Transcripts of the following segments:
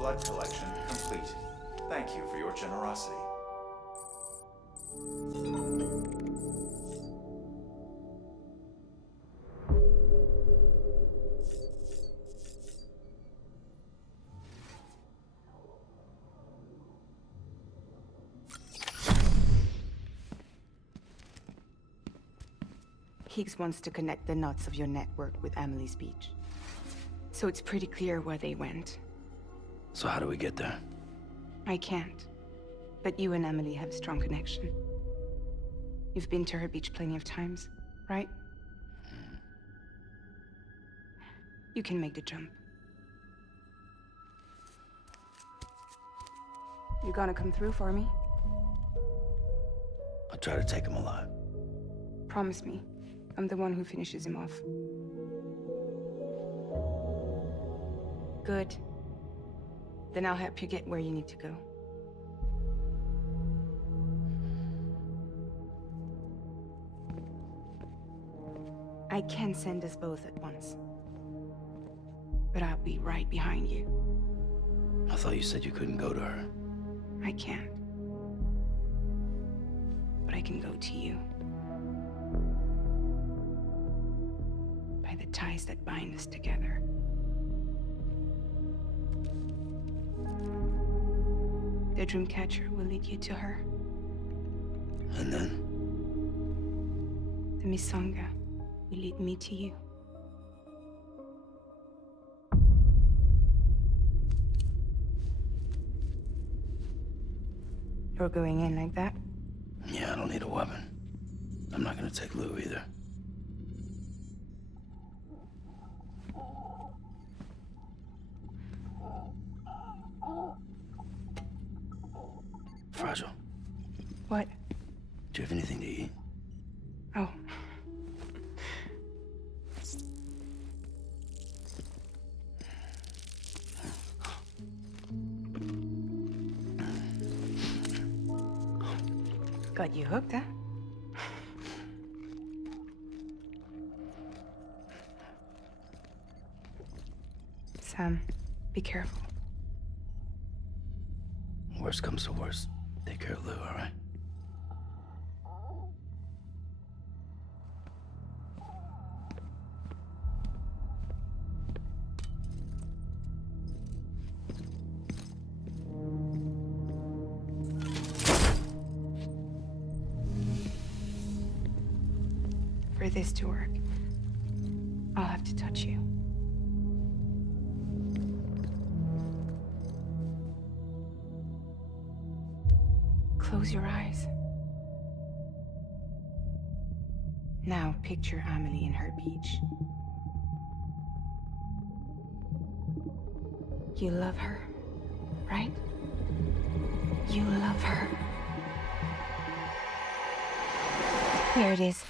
Blood collection complete. Thank you for your generosity. Higgs wants to connect the knots of your network with Amelie's beach. So it's pretty clear where they went. So how do we get there? I can't. But you and Amelie have a strong connection. You've been to her beach plenty of times, right? You can make the jump. You gonna come through for me? I'll try to take him alive. Promise me. I'm the one who finishes him off. Good. Then I'll help you get where you need to go. I can send us both at once. But I'll be right behind you. I thought you said you couldn't go to her. I can't. But I can go to you. By the ties that bind us together. The Dreamcatcher will lead you to her. And then? The Misanga will lead me to you. You're going in like that? Yeah, I don't need a weapon. I'm not gonna take Lou either. Fragile. What? Do you have anything to eat? Oh. Got you hooked, huh? Sam, be careful. Worst comes to worst. Take care of Lou, all right? For this to work, I'll have to touch you. Close your eyes. Now picture Amelie in her beach. You love her, right? You love her. Here it is.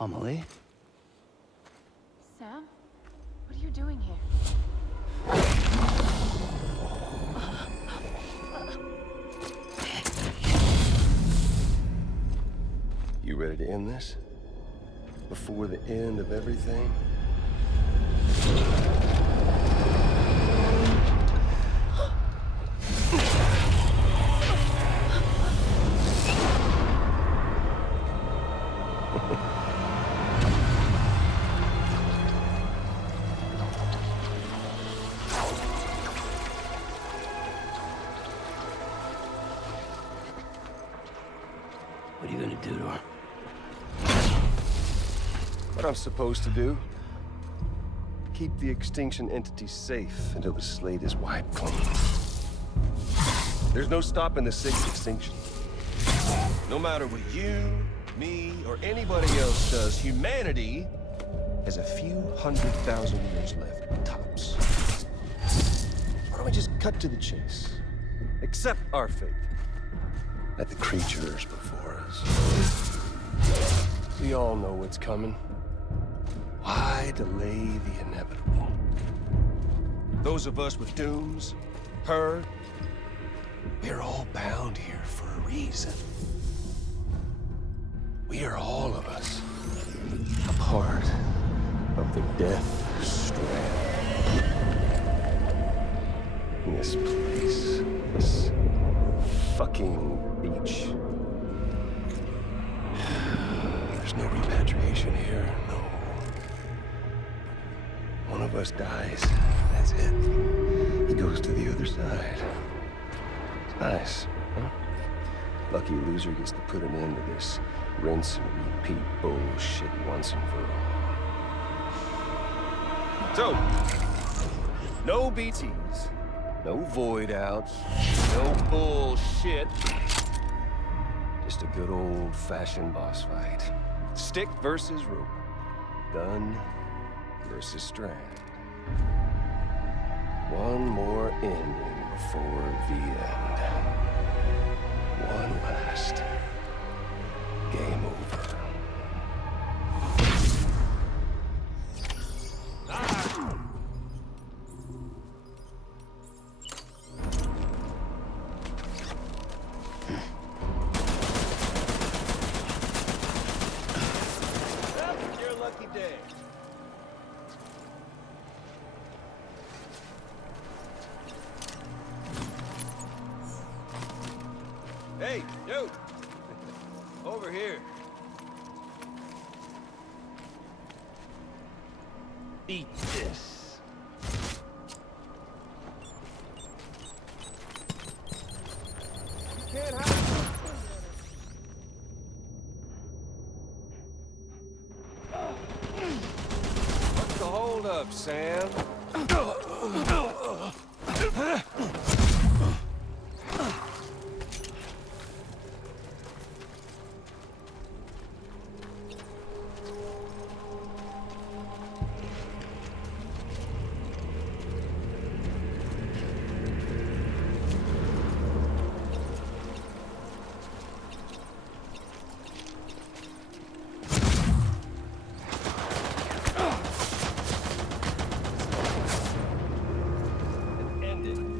Amelie? Sam? What are you doing here? You ready to end this? Before the end of everything? What are you gonna do to her? What I'm supposed to do? Keep the extinction entity safe until the slate is wiped clean. There's no stopping the sixth extinction. No matter what you me, or anybody else does, humanity has a few 100,000 years left, tops. Why don't we just cut to the chase? Accept our fate. Let the creatures before us. We all know what's coming. Why delay the inevitable? Those of us with dooms, her, we're all bound here for a reason. We are all of us a part of the Death Strand. This place, this fucking beach. There's no repatriation here, no. One of us dies, that's it. He goes to the other side. It's nice, huh? Lucky loser gets to put an end to this rinse and repeat bullshit once and for all. So, no BTs, no void outs, no bullshit. Just a good old-fashioned boss fight. Stick versus rope. Gun versus strand. One more ending before the end. One last game over. Your lucky day. Hey, dude! Over here. Eat this. You can't hide. What's the hold up, Sam?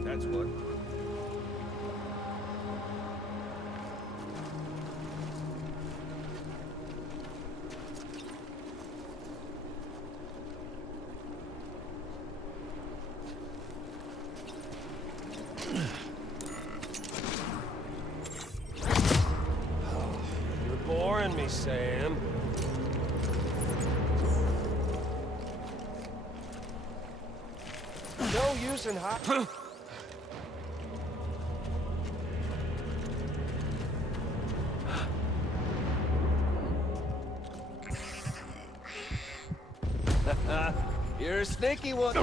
That's what. You're boring me, Sam. No use in hot. You're a sneaky one.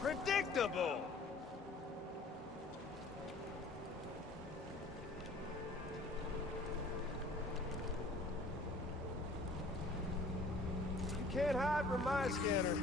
Predictable. You can't hide from my scanner.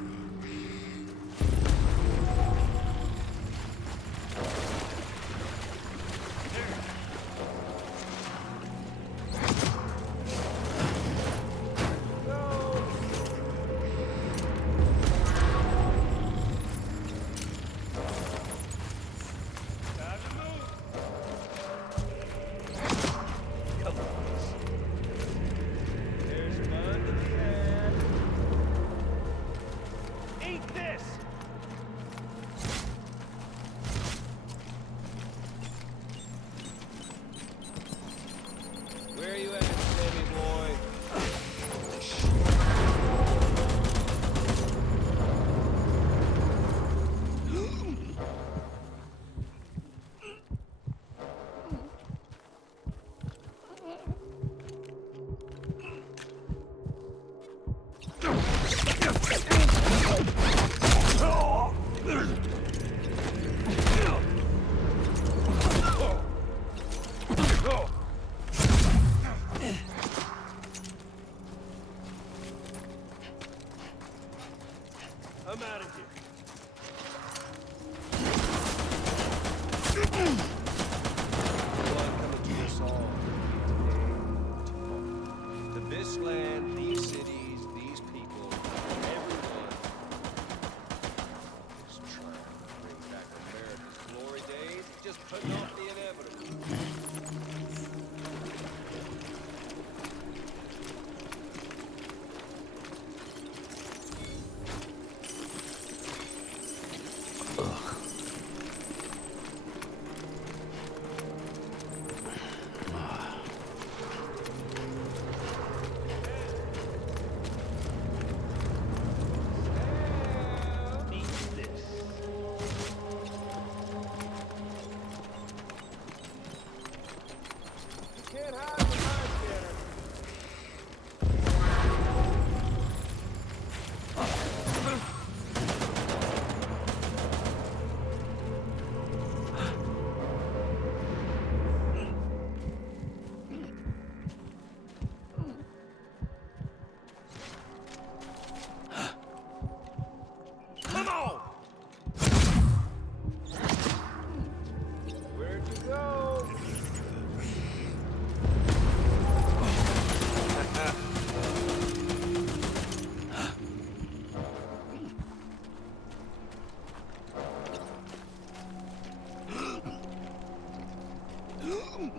Oh,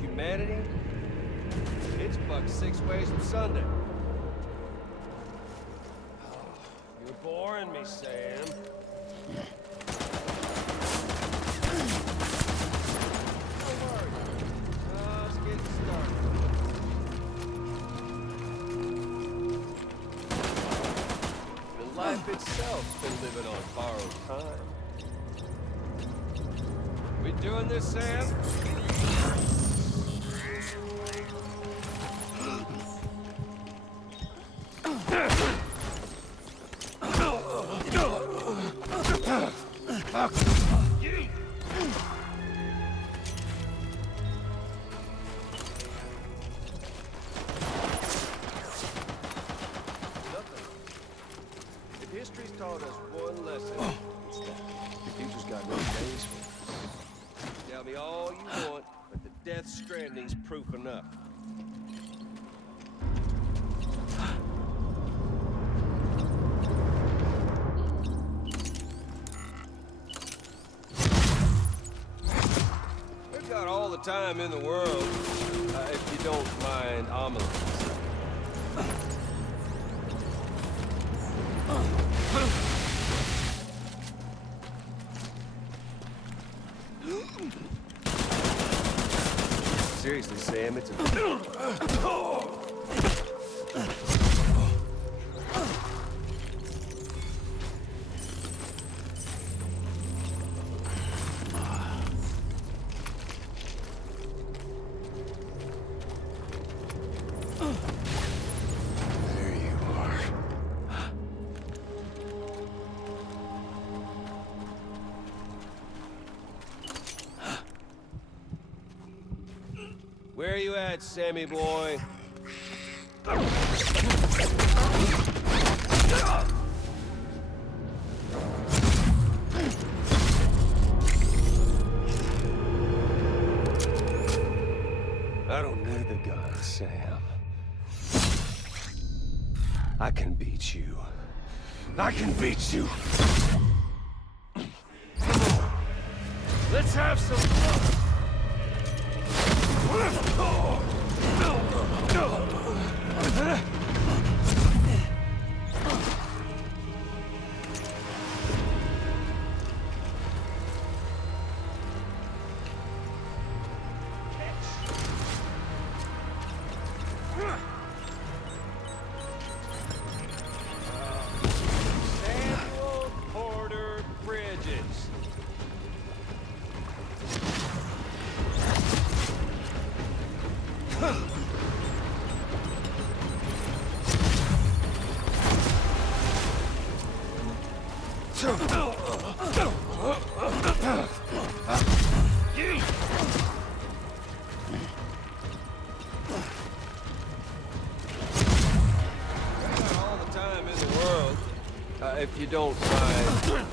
humanity? It's fucked 6 ways from Sunday. Oh, you're boring me, Sam. Don't worry. Just getting started. And life itself's been living on borrowed time. We doing this, Sam? If history's taught us one lesson, it's that the future's got no days for us. Tell me all you want, but the Death Stranding's proof enough. We've got all the time in the world, if you don't mind omelets. Seriously, Sam, it's a... There you are. Where are you at, Sammy boy? I don't need the gun, Sam. I can beat you. I can beat you. Let's have some fun. Samuel Porter Bridges. All the time in the world, if you don't mind.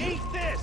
Eat this!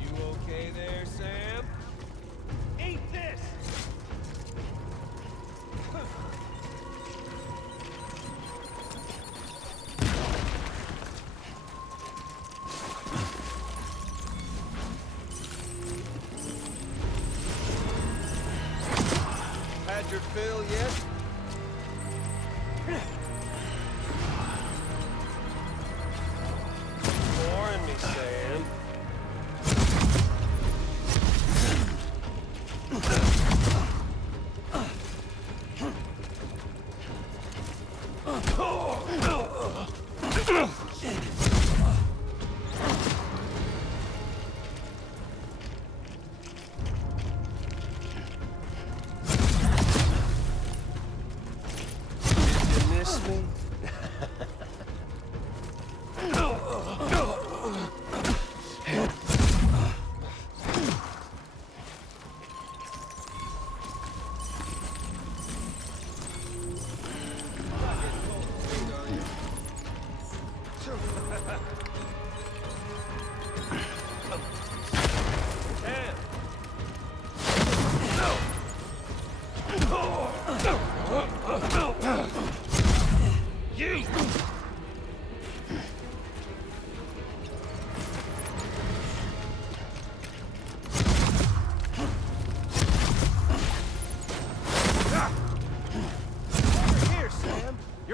You okay there, Sam? Eat this! Had your fill yet? Boring me, Sam.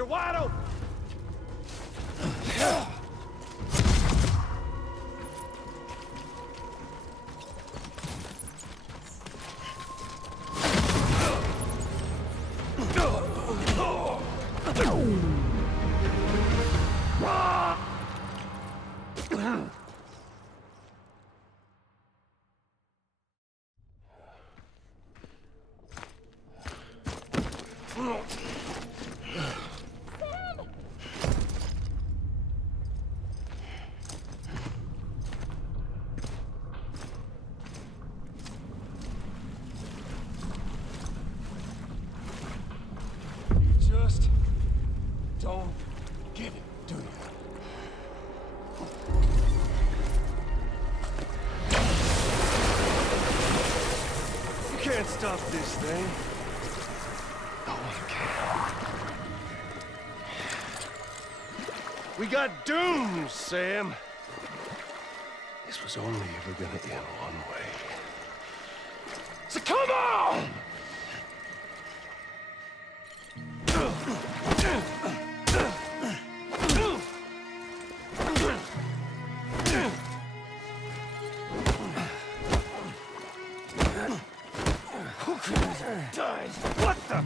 wide open! Just don't get it, do you? You can't stop this thing. No one can. We got dooms, Sam. This was only ever gonna end one way. So come on! What the?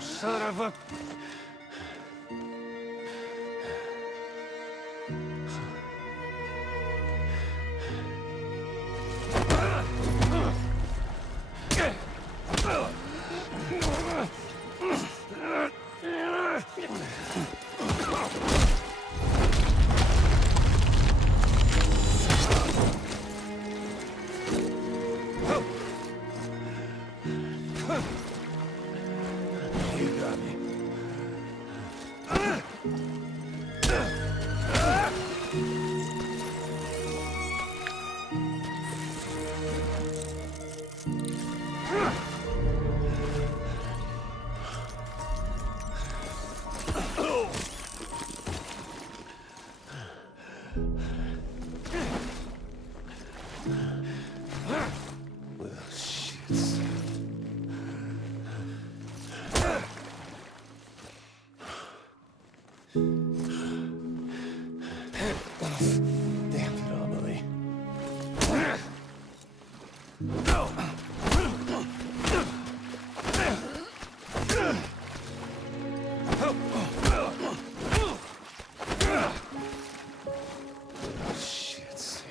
Son of a... You got me. Well, shit. Damn it, Amelie. Shit, Sam.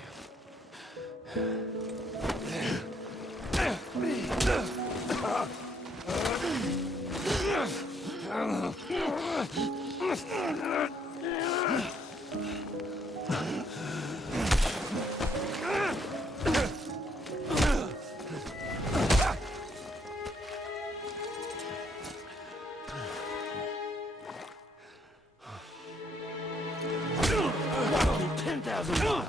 Walking 10,000 miles.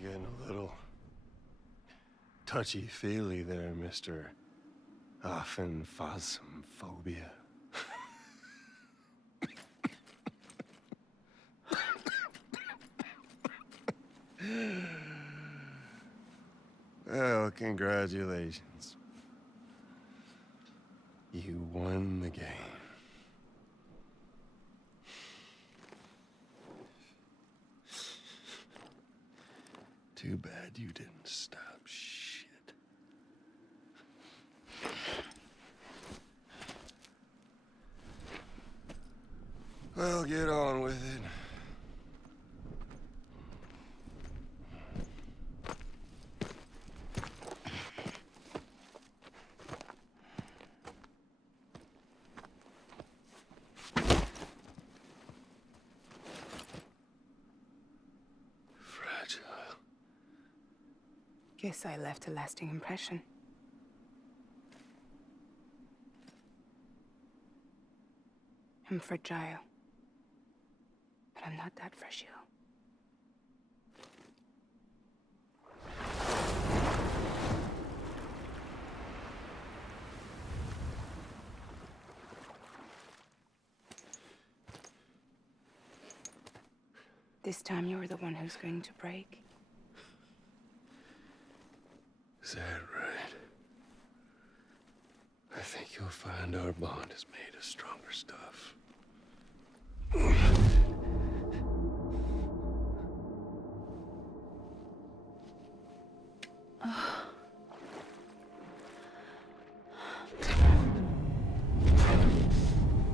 You're getting a little touchy-feely there, Mr. Phasmophobia. Well, congratulations. You won the game. Too bad you didn't stop shit. Well, get on with it. Fragile. Guess I left a lasting impression. I'm fragile. But I'm not that fragile. This time you're the one who's going to break. Is that right? I think you'll find our bond is made of stronger stuff.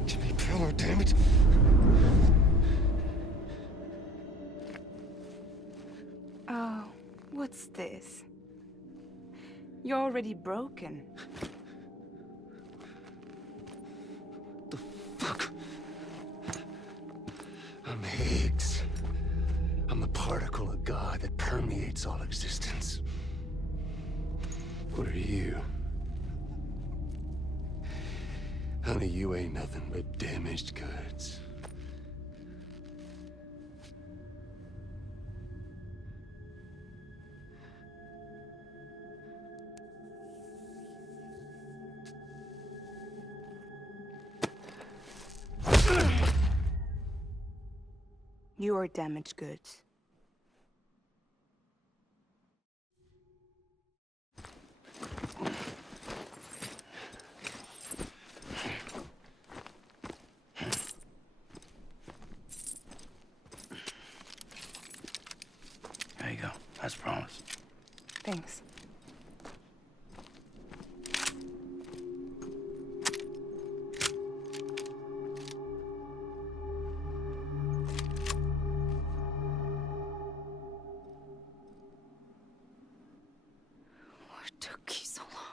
Jimmy Pillar, damn it! Oh, what's this? You're already broken. The fuck? I'm Higgs. I'm the particle of God that permeates all existence. What are you? Honey, you ain't nothing but damaged goods. You are damaged goods. There you go, as promised. Thanks. What took you so long?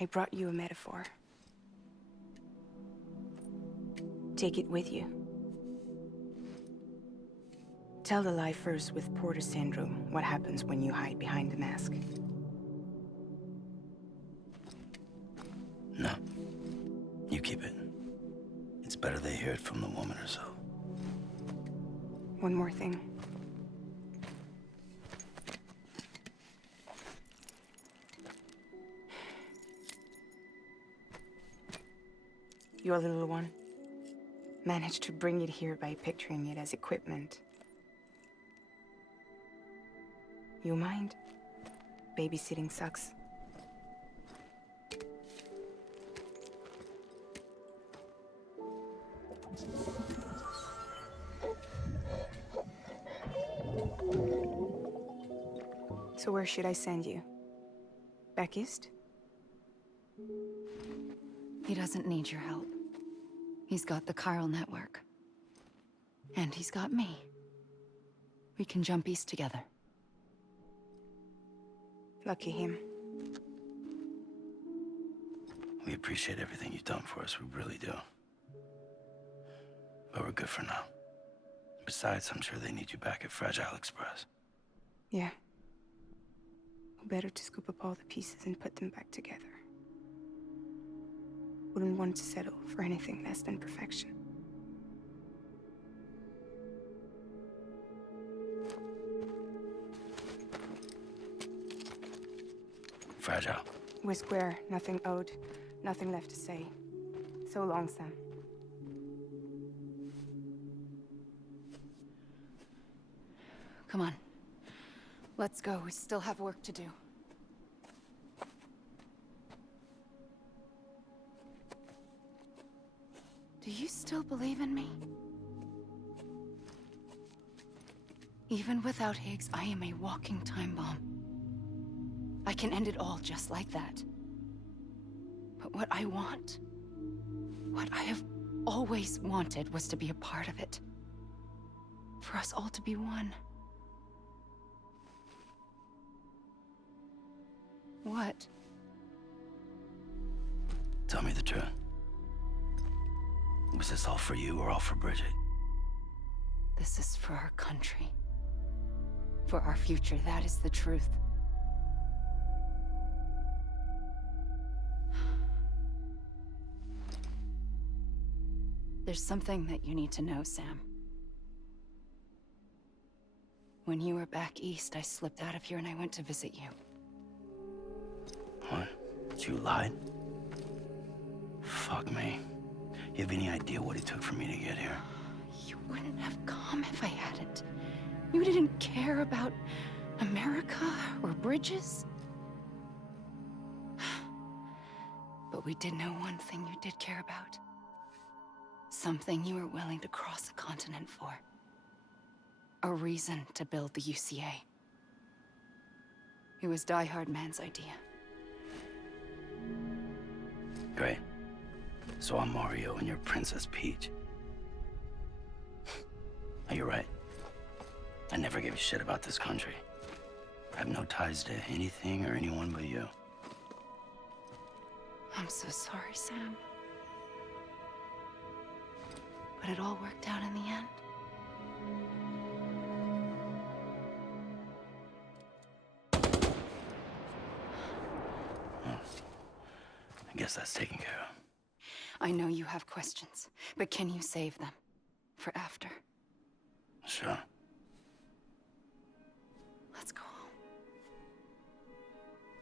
I brought you a metaphor. Take it with you. Tell the lifers with Porter syndrome what happens when you hide behind the mask. No. You keep it. It's better they hear it from the woman herself. One more thing. Your little one managed to bring it here by picturing it as equipment. You mind? Babysitting sucks. So where should I send you? Back east? He doesn't need your help. He's got the chiral network. And he's got me. We can jump east together. Lucky him. We appreciate everything you've done for us, we really do. But we're good for now. Besides, I'm sure they need you back at Fragile Express. Yeah. Better to scoop up all the pieces and put them back together. Wouldn't want to settle for anything less than perfection. Fragile. We're square, nothing owed, nothing left to say. So long, Sam. Come on. Let's go. We still have work to do. Do you still believe in me? Even without Higgs, I am a walking time bomb. I can end it all just like that. But what I want, what I have always wanted, was to be a part of it. For us all to be one. What? Tell me the truth. Was this all for you or all for Bridget? This is for our country. For our future, that is the truth. There's something that you need to know, Sam. When you were back east, I slipped out of here and I went to visit you. What? You lied? Fuck me. You have any idea what it took for me to get here? You wouldn't have come if I hadn't. You didn't care about America or bridges. But we did know one thing you did care about. Something you were willing to cross a continent for. A reason to build the UCA. It was Die Hard Man's idea. Great. So I'm Mario and you're Princess Peach. You're right. I never gave a shit about this country. I have no ties to anything or anyone but you. I'm so sorry, Sam. But it all worked out in the end. I guess that's taken care of. I know you have questions, but can you save them? For after? Sure. Let's go home.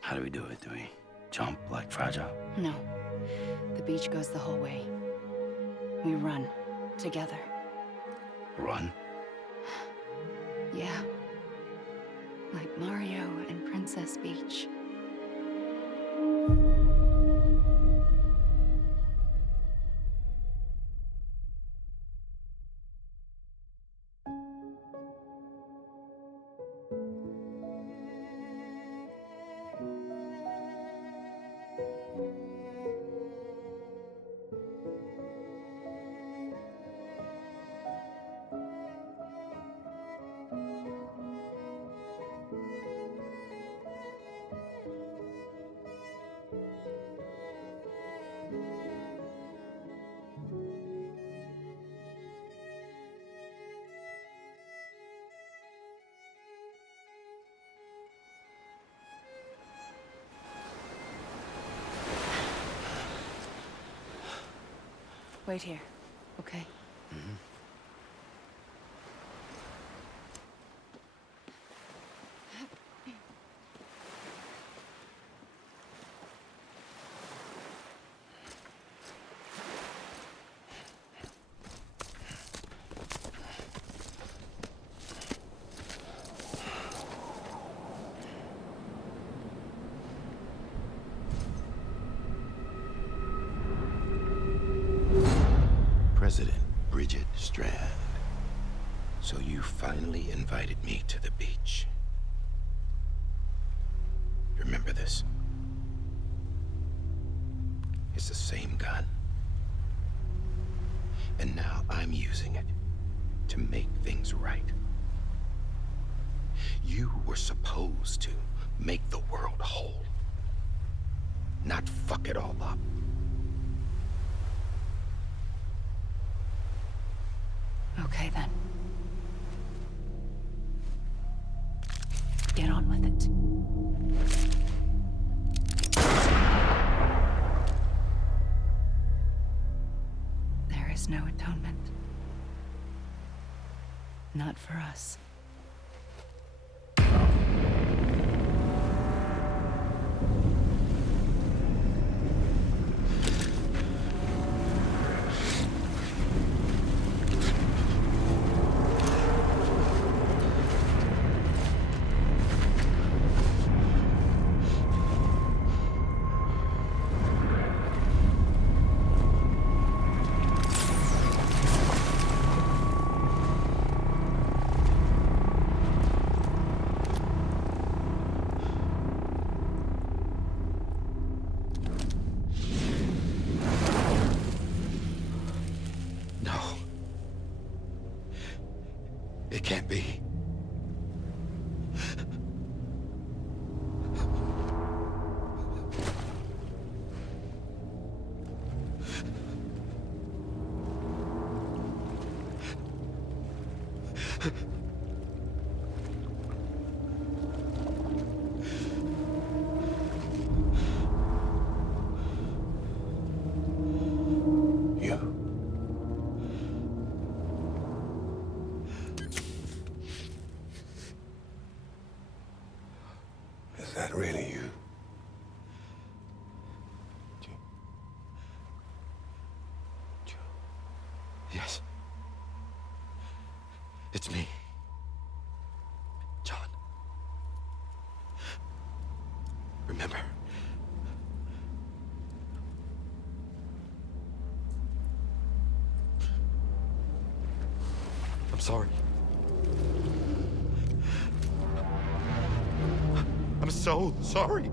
How do we do it? Do we jump like Fragile? No. The beach goes the whole way. We run. Together. Run? Yeah. Like Mario and Princess Peach. Wait here, okay? Mm-hmm. President Bridget Strand. So you finally invited me to the beach. Remember this? It's the same gun. And now I'm using it to make things right. You were supposed to make the world whole, not fuck it all up. Okay, then. Get on with it. Not for us. No. It can't be. You. Is that really you? Yes. It's me. John. Remember? I'm sorry. I'm so sorry.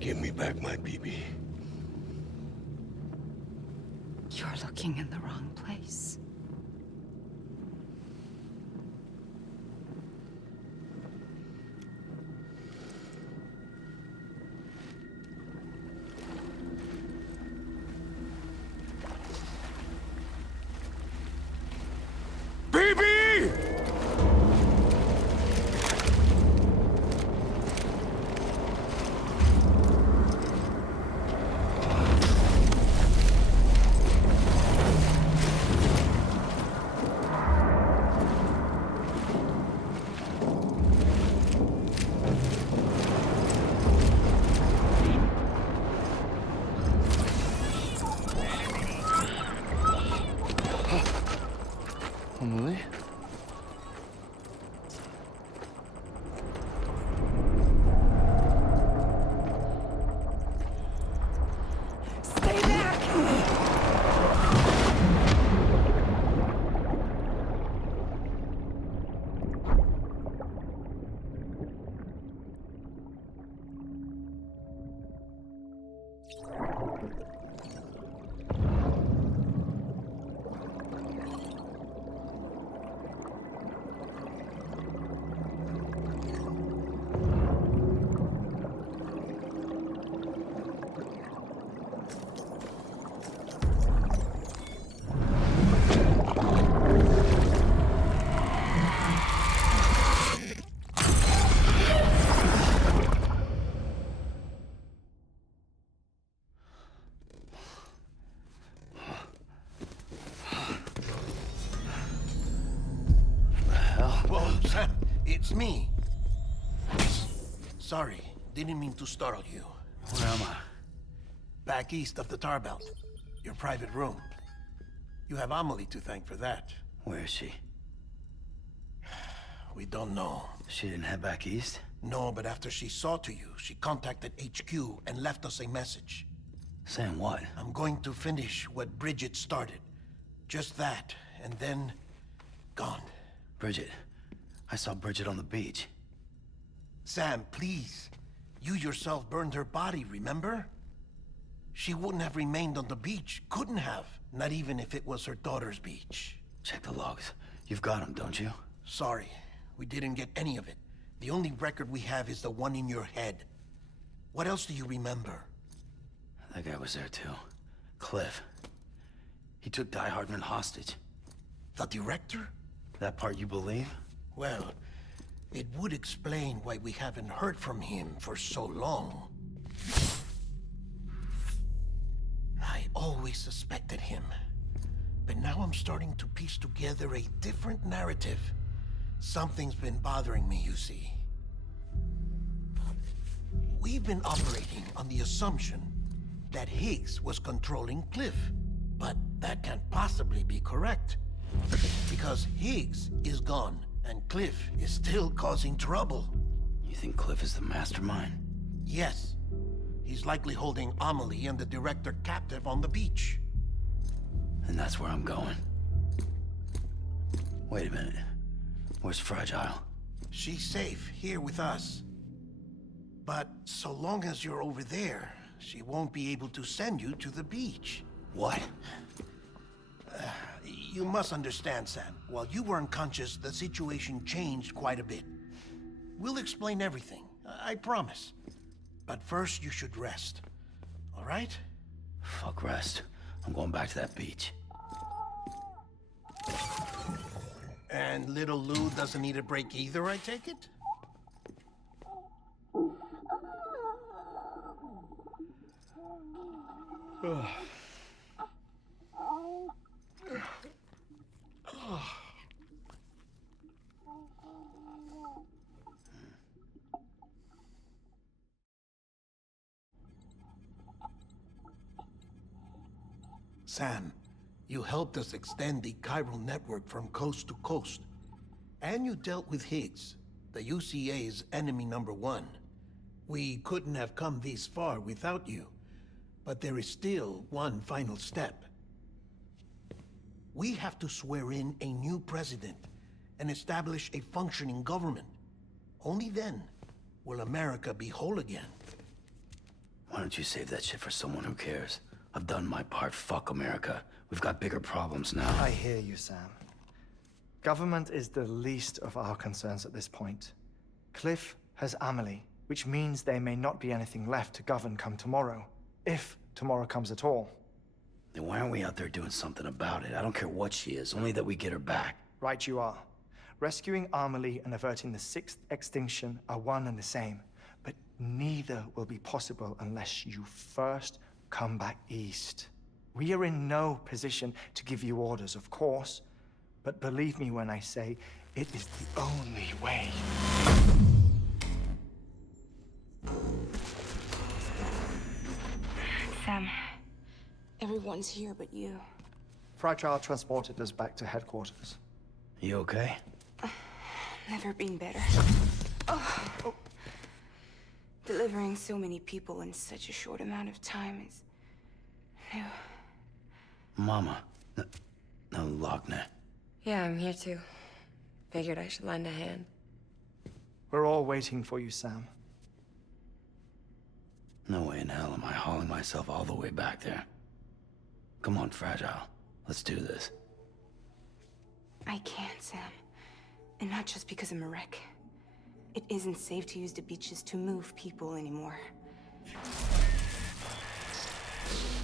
Give me back my BB. You're looking in the wrong place. BB! Emily? Stay back! Whoa, Sam, it's me. Sorry, didn't mean to startle you. Where am I? Back east of the Tar Belt. Your private room. You have Amelie to thank for that. Where is she? We don't know. She didn't head back east? No, but after she saw to you, she contacted HQ and left us a message. Saying what? I'm going to finish what Bridget started. Just that, and then... gone. Bridget. I saw Bridget on the beach. Sam, please. You yourself burned her body, remember? She wouldn't have remained on the beach. Couldn't have. Not even if it was her daughter's beach. Check the logs. You've got them, don't you? Sorry. We didn't get any of it. The only record we have is the one in your head. What else do you remember? That guy was there too. Cliff. He took Die Hardman hostage. The director? That part you believe? Well, it would explain why we haven't heard from him for so long. I always suspected him. But now I'm starting to piece together a different narrative. Something's been bothering me, you see. We've been operating on the assumption that Higgs was controlling Cliff. But that can't possibly be correct. Because Higgs is gone, and Cliff is still causing trouble. You think Cliff is the mastermind? Yes. He's likely holding Amelie and the director captive on the beach. And that's where I'm going. Wait a minute. Where's Fragile? She's safe here with us. But so long as you're over there, she won't be able to send you to the beach. What? You must understand, Sam. While you were unconscious, the situation changed quite a bit. We'll explain everything, I promise. But first, you should rest. All right? Fuck rest. I'm going back to that beach. And little Lou doesn't need a break either, I take it? Sam, you helped us extend the chiral network from coast to coast. And you dealt with Higgs, the UCA's enemy #1. We couldn't have come this far without you. But there is still one final step. We have to swear in a new president and establish a functioning government. Only then will America be whole again. Why don't you save that shit for someone who cares? I've done my part. Fuck America. We've got bigger problems now. I hear you, Sam. Government is the least of our concerns at this point. Cliff has Amelie, which means there may not be anything left to govern come tomorrow. If tomorrow comes at all. Then why aren't we out there doing something about it? I don't care what she is, only that we get her back. Right you are. Rescuing Amelie and averting the 6th extinction are one and the same. But neither will be possible unless you first come back east. We are in no position to give you orders, of course. But believe me when I say, it is the only way. Sam, everyone's here but you. Fragile transported us back to headquarters. You okay? Never been better. Oh. Delivering so many people in such a short amount of time is new. Mama. No, Logne. Yeah, I'm here too. Figured I should lend a hand. We're all waiting for you, Sam. No way in hell am I hauling myself all the way back there. Come on, Fragile. Let's do this. I can't, Sam. And not just because I'm a wreck. It isn't safe to use the beaches to move people anymore.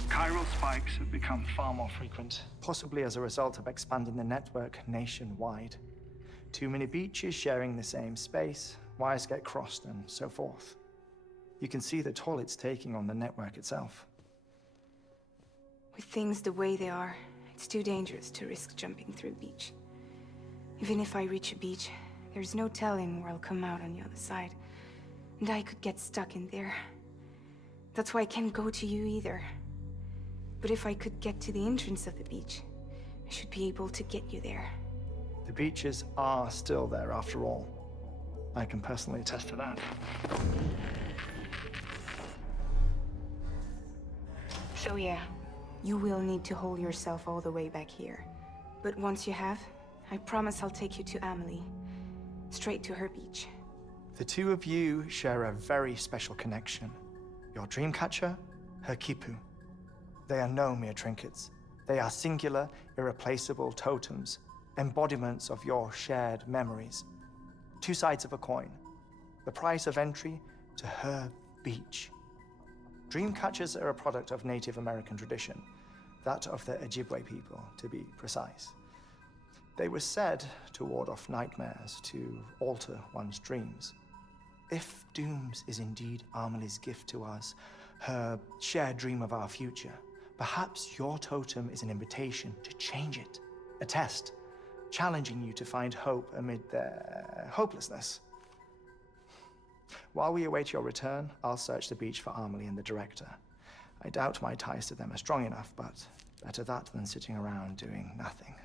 Chiral spikes have become far more frequent. Possibly as a result of expanding the network nationwide. Too many beaches sharing the same space, wires get crossed, and so forth. You can see the toll it's taking on the network itself. With things the way they are, it's too dangerous to risk jumping through a beach. Even if I reach a beach, there's no telling where I'll come out on the other side. And I could get stuck in there. That's why I can't go to you either. But if I could get to the entrance of the beach, I should be able to get you there. The beaches are still there after all. I can personally attest to that. So yeah, you will need to hold yourself all the way back here. But once you have, I promise I'll take you to Amelie. Straight to her beach. The two of you share a very special connection. Your dreamcatcher, her Kipu. They are no mere trinkets. They are singular, irreplaceable totems, embodiments of your shared memories. Two sides of a coin. The price of entry to her beach. Dream catchers are a product of Native American tradition, that of the Ojibwe people, to be precise. They were said to ward off nightmares, to alter one's dreams. If Dooms is indeed Amelie's gift to us, her shared dream of our future, perhaps your totem is an invitation to change it, a test, challenging you to find hope amid their hopelessness. While we await your return, I'll search the beach for Amelie and the director. I doubt my ties to them are strong enough, but better that than sitting around doing nothing.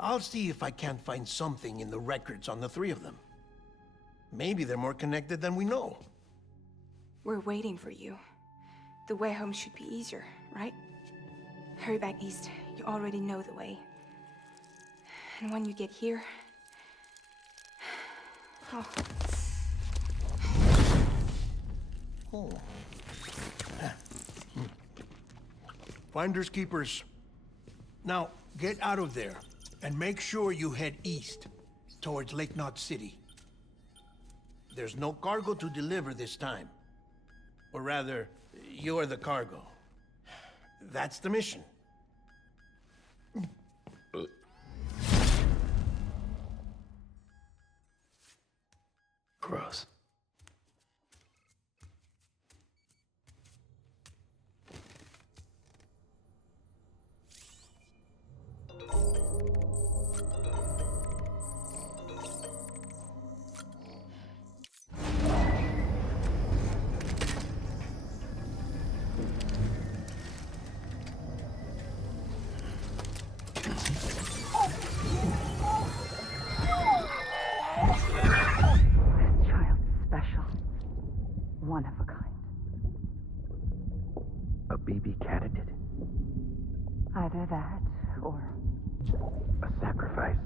I'll see if I can't find something in the records on the three of them. Maybe they're more connected than we know. We're waiting for you. The way home should be easier, right? Hurry back east. You already know the way. And when you get here... Oh. Oh. Finders keepers. Now, get out of there, and make sure you head east, towards Lake Knot City. There's no cargo to deliver this time. Or rather, you're the cargo. That's the mission. Gross. One of a kind. A baby candidate? Either that, or... A sacrifice?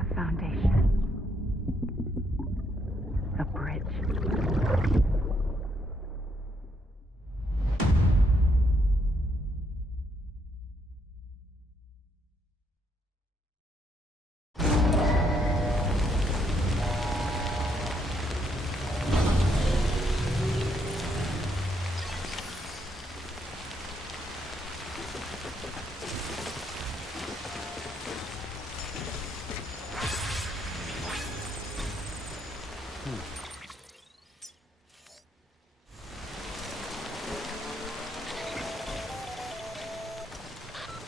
A foundation. A bridge.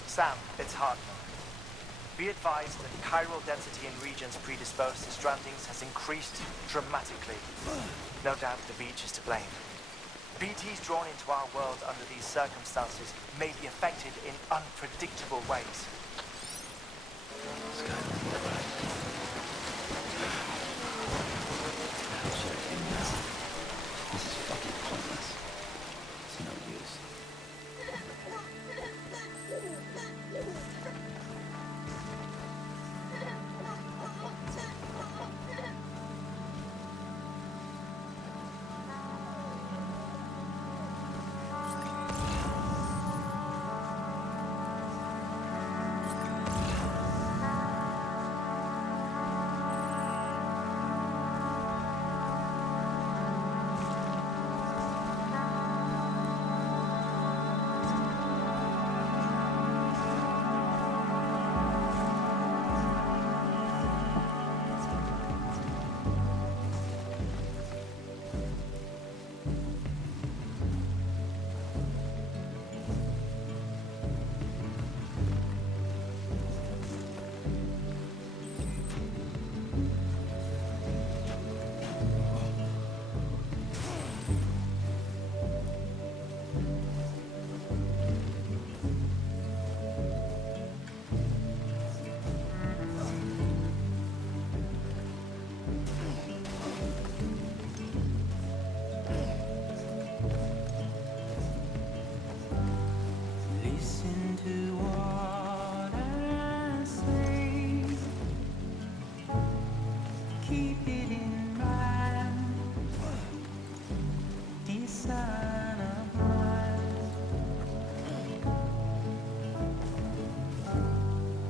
Sam, it's Hartman. Be advised that chiral density in regions predisposed to strandings has increased dramatically. No doubt the beach is to blame. BTs drawn into our world under these circumstances may be affected in unpredictable ways. This is fucking pointless. It's no use.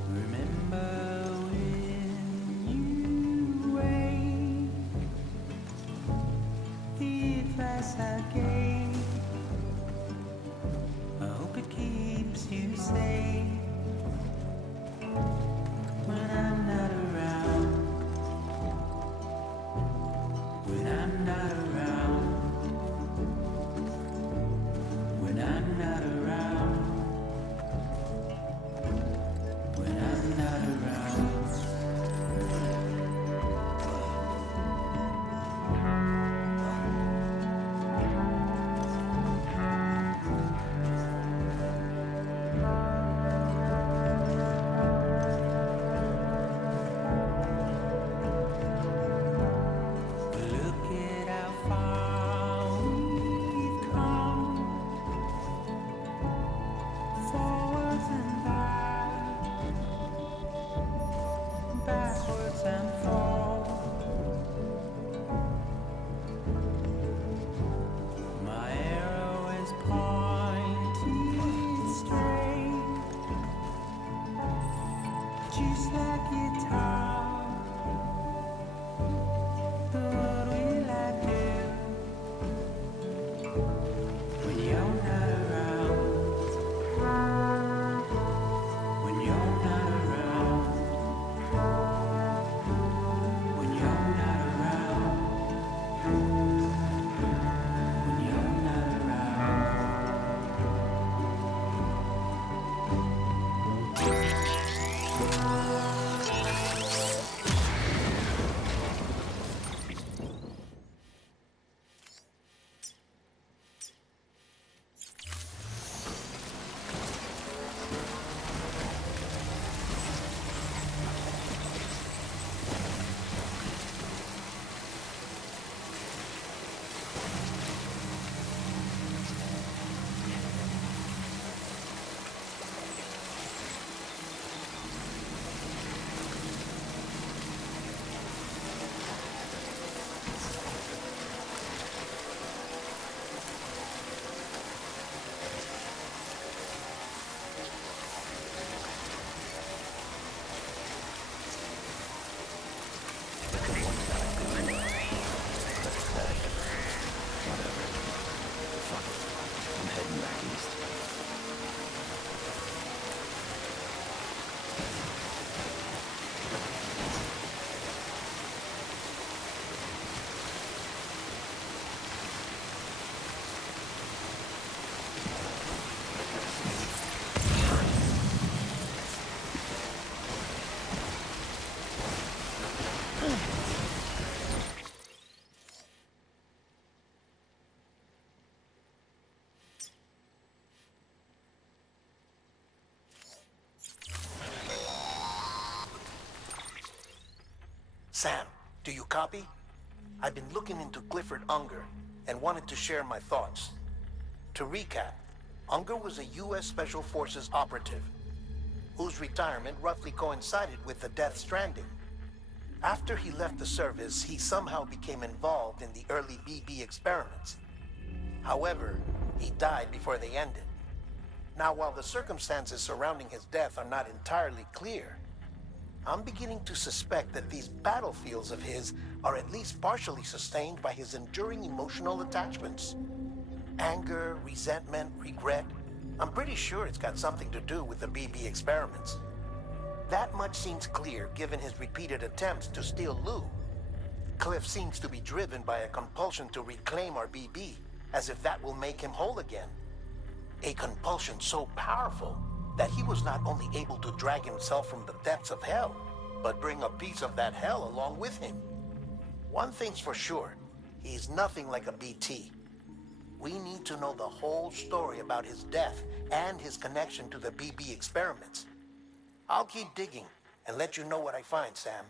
Remember when you price I gave. I hope it keeps you safe when I'm not around. When I'm not around. When I'm not around. When I'm not around. Look at how far we've come, forwards and back, backwards and forward. My arrow is pointed straight, just like guitar. What will I do when you're not around? When you're not around. When you're not around. When you're not I'm heading back east. Sam, do you copy? I've been looking into Clifford Unger and wanted to share my thoughts. To recap, Unger was a U.S. Special Forces operative whose retirement roughly coincided with the death Stranding. After he left the service, he somehow became involved in the early BB experiments. However, he died before they ended. Now, while the circumstances surrounding his death are not entirely clear, I'm beginning to suspect that these battlefields of his are at least partially sustained by his enduring emotional attachments. Anger, resentment, regret. I'm pretty sure it's got something to do with the BB experiments. That much seems clear given his repeated attempts to steal Lou. Cliff seems to be driven by a compulsion to reclaim our BB, as if that will make him whole again. A compulsion so powerful that he was not only able to drag himself from the depths of hell, but bring a piece of that hell along with him. One thing's for sure, he's nothing like a BT. We need to know the whole story about his death and his connection to the BB experiments. I'll keep digging and let you know what I find, Sam.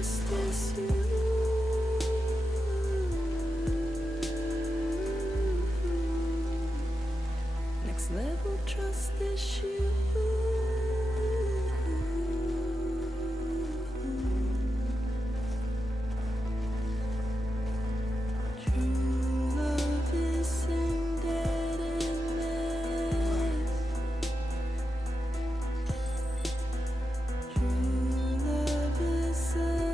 trust is you. Next level trust is you. True love is embedded in this. True love is endless.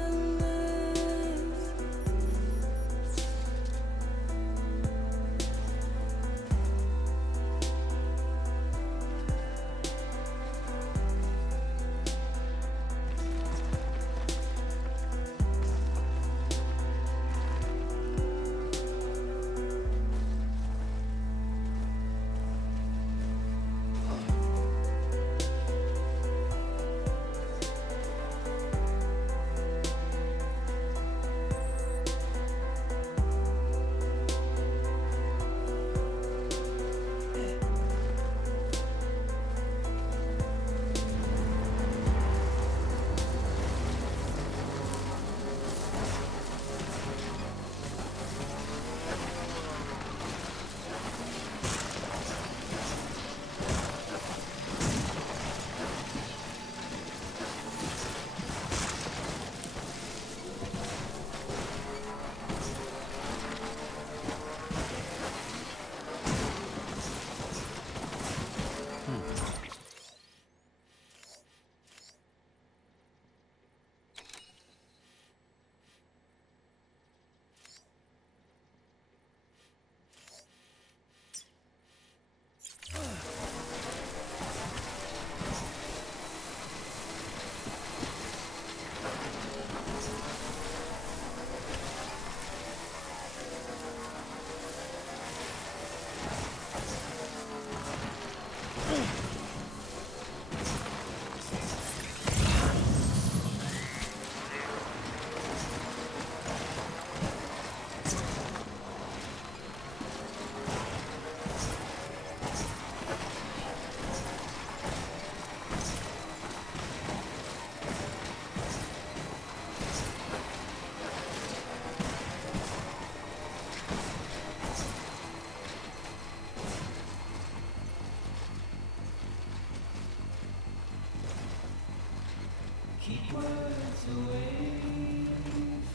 Keep words away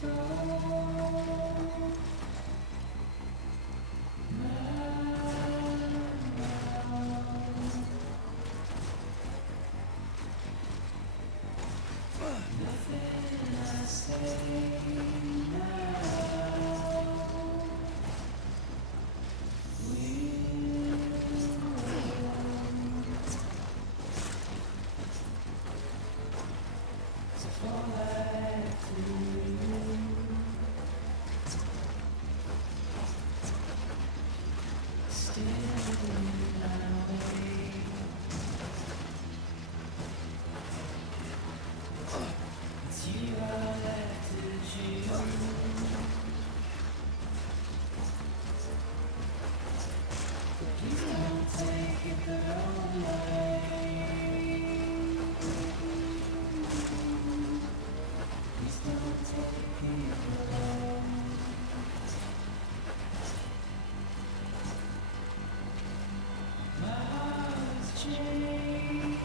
from my mouth. Nothing I say now fall back to you. Still in my way. It's you I left to choose. Please don't take it the wrong way. Please don't take it wrong. My heart's changing.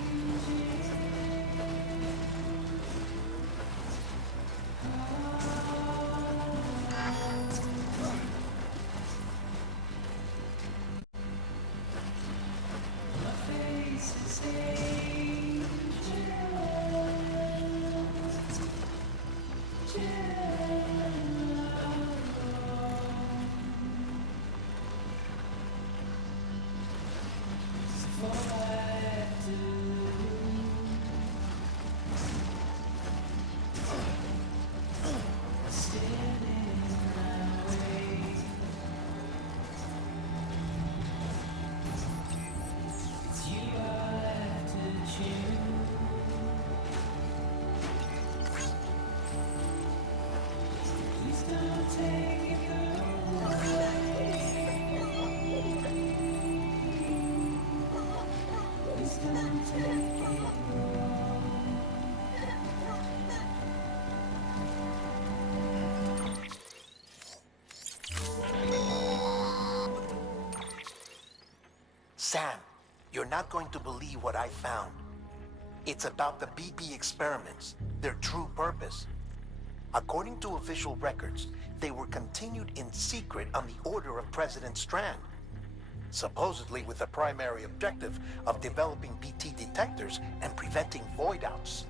My face is aging. Sam, you're not going to believe what I found. It's about the BB experiments, their true purpose. According to official records, they were continued in secret on the order of President Strand, supposedly with the primary objective of developing BT detectors and preventing void-outs.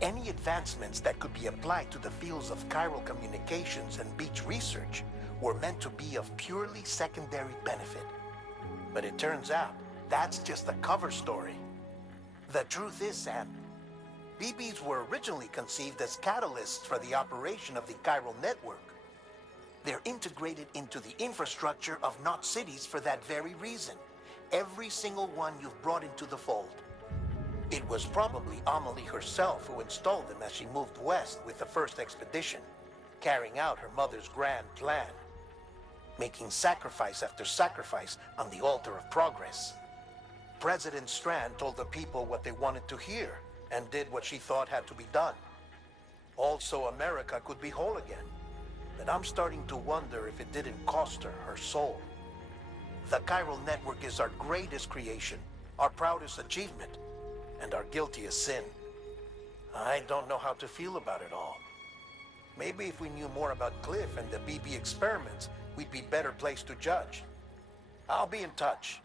Any advancements that could be applied to the fields of chiral communications and beach research were meant to be of purely secondary benefit. But it turns out, that's just a cover story. The truth is, Sam, BBs were originally conceived as catalysts for the operation of the chiral network. They're integrated into the infrastructure of Knot cities for that very reason. Every single one you've brought into the fold. It was probably Amelie herself who installed them as she moved west with the first expedition, carrying out her mother's grand plan, making sacrifice after sacrifice on the altar of progress. President Strand told the people what they wanted to hear and did what she thought had to be done. Also, America could be whole again. But I'm starting to wonder if it didn't cost her her soul. The chiral network is our greatest creation, our proudest achievement, and our guiltiest sin. I don't know how to feel about it all. Maybe if we knew more about Cliff and the BB experiments, we'd be better placed to judge. I'll be in touch.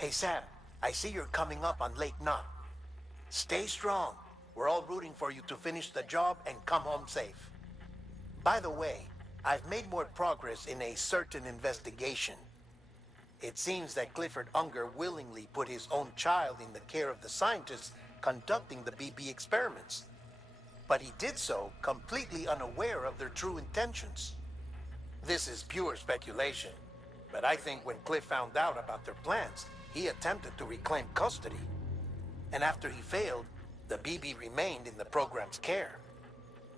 Hey, Sam, I see you're coming up on Lake Knot. Stay strong. We're all rooting for you to finish the job and come home safe. By the way, I've made more progress in a certain investigation. It seems that Clifford Unger willingly put his own child in the care of the scientists conducting the BB experiments. But he did so completely unaware of their true intentions. This is pure speculation, but I think when Cliff found out about their plans, he attempted to reclaim custody. And after he failed, the BB remained in the program's care.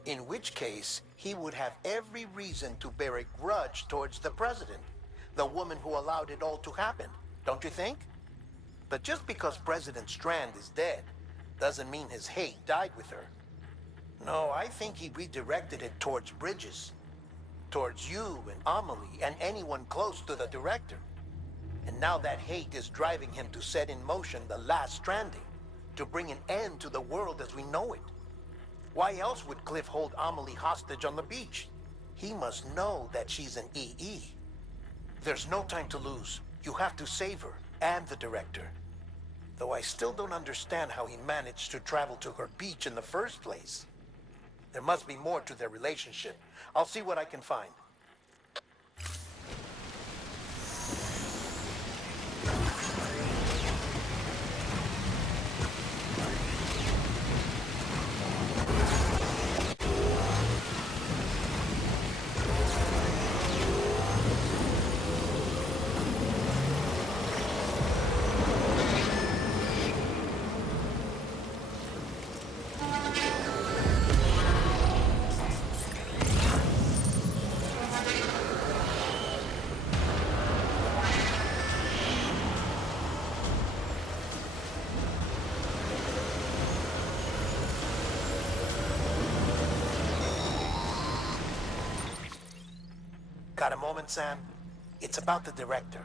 In which case, he would have every reason to bear a grudge towards the president, the woman who allowed it all to happen, don't you think? But just because President Strand is dead, doesn't mean his hate died with her. No, I think he redirected it towards Bridges. Towards you and Amelie and anyone close to the director. And now that hate is driving him to set in motion the last Stranding, to bring an end to the world as we know it. Why else would Cliff hold Amelie hostage on the beach? He must know that she's an EE. There's no time to lose. You have to save her and the director. Though I still don't understand how he managed to travel to her beach in the first place. There must be more to their relationship. I'll see what I can find. Got a moment, Sam? It's about the director.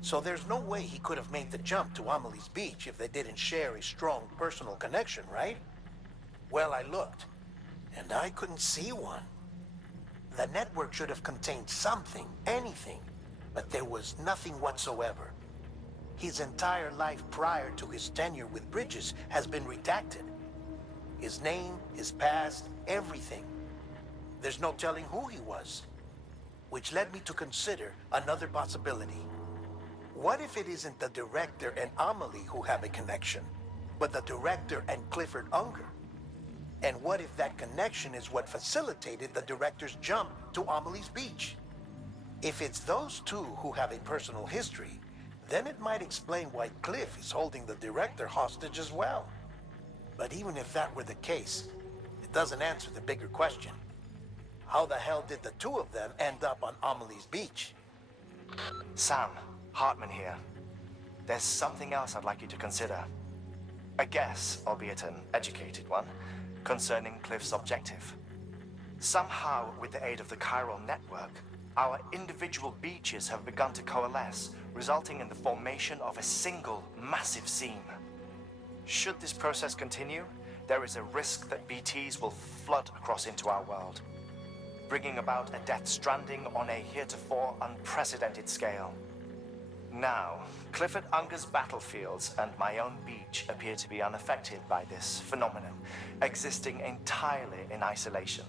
So there's no way he could have made the jump to Amelie's beach if they didn't share a strong personal connection, right? Well, I looked, and I couldn't see one. The network should have contained something, anything, but there was nothing whatsoever. His entire life prior to his tenure with Bridges has been redacted. His name, his past, everything. There's no telling who he was. Which led me to consider another possibility. What if it isn't the director and Amelie who have a connection, but the director and Clifford Unger? And what if that connection is what facilitated the director's jump to Amelie's beach? If it's those two who have a personal history, then it might explain why Cliff is holding the director hostage as well. But even if that were the case, it doesn't answer the bigger question. How the hell did the two of them end up on Amelie's beach? Sam, Hartman here. There's something else I'd like you to consider. A guess, albeit an educated one, concerning Cliff's objective. Somehow, with the aid of the chiral network, our individual beaches have begun to coalesce, resulting in the formation of a single massive seam. Should this process continue, there is a risk that BTs will flood across into our world, bringing about a death stranding on a heretofore unprecedented scale. Now, Clifford Unger's battlefields and my own beach appear to be unaffected by this phenomenon, existing entirely in isolation.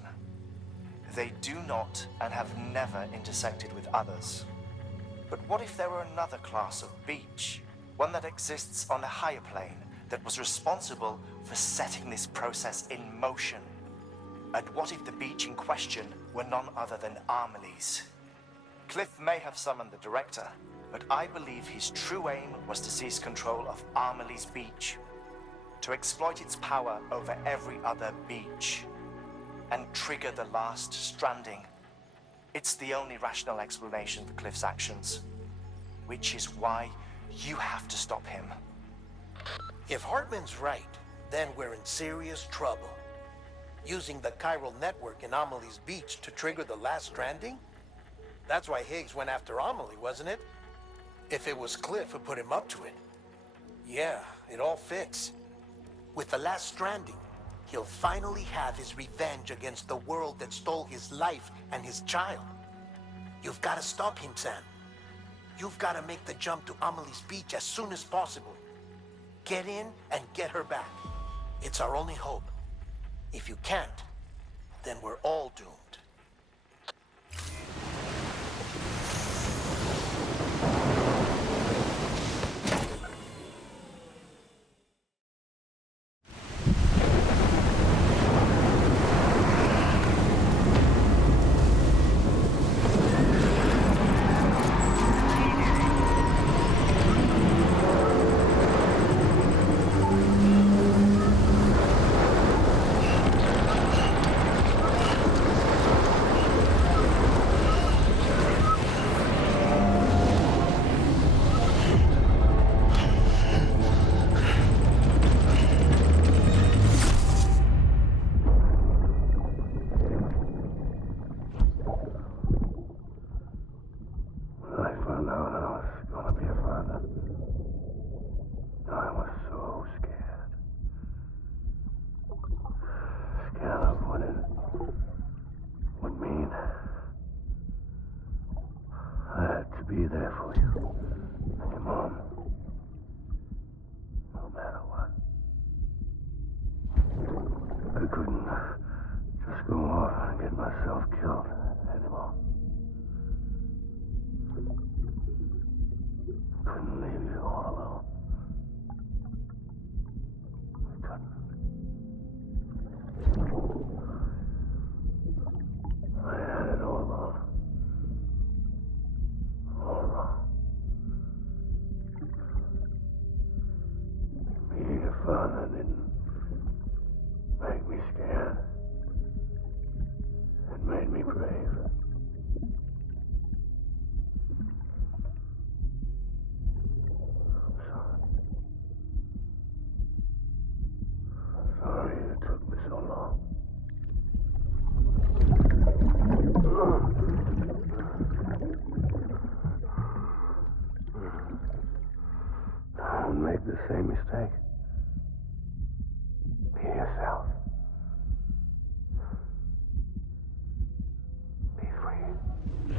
They do not and have never intersected with others. But what if there were another class of beach, one that exists on a higher plane, that was responsible for setting this process in motion? And what if the beach in question were none other than Amelie's? Cliff may have summoned the director, but I believe his true aim was to seize control of Amelie's beach, to exploit its power over every other beach, and trigger the last stranding. It's the only rational explanation for Cliff's actions, which is why you have to stop him. If Hartman's right, then we're in serious trouble. Using the chiral network in Amelie's beach to trigger the last stranding? That's why Higgs went after Amelie, wasn't it? If it was Cliff who put him up to it. Yeah, it all fits. With the last stranding, he'll finally have his revenge against the world that stole his life and his child. You've got to stop him, Sam. You've got to make the jump to Amelie's beach as soon as possible. Get in and get her back. It's our only hope. If you can't, then we're all doomed. make the same mistake. Be yourself. Be free.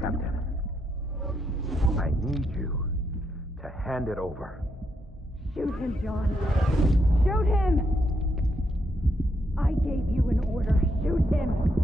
Captain, I need you to hand it over. Shoot him, John. Shoot him! I gave you an order. Shoot him!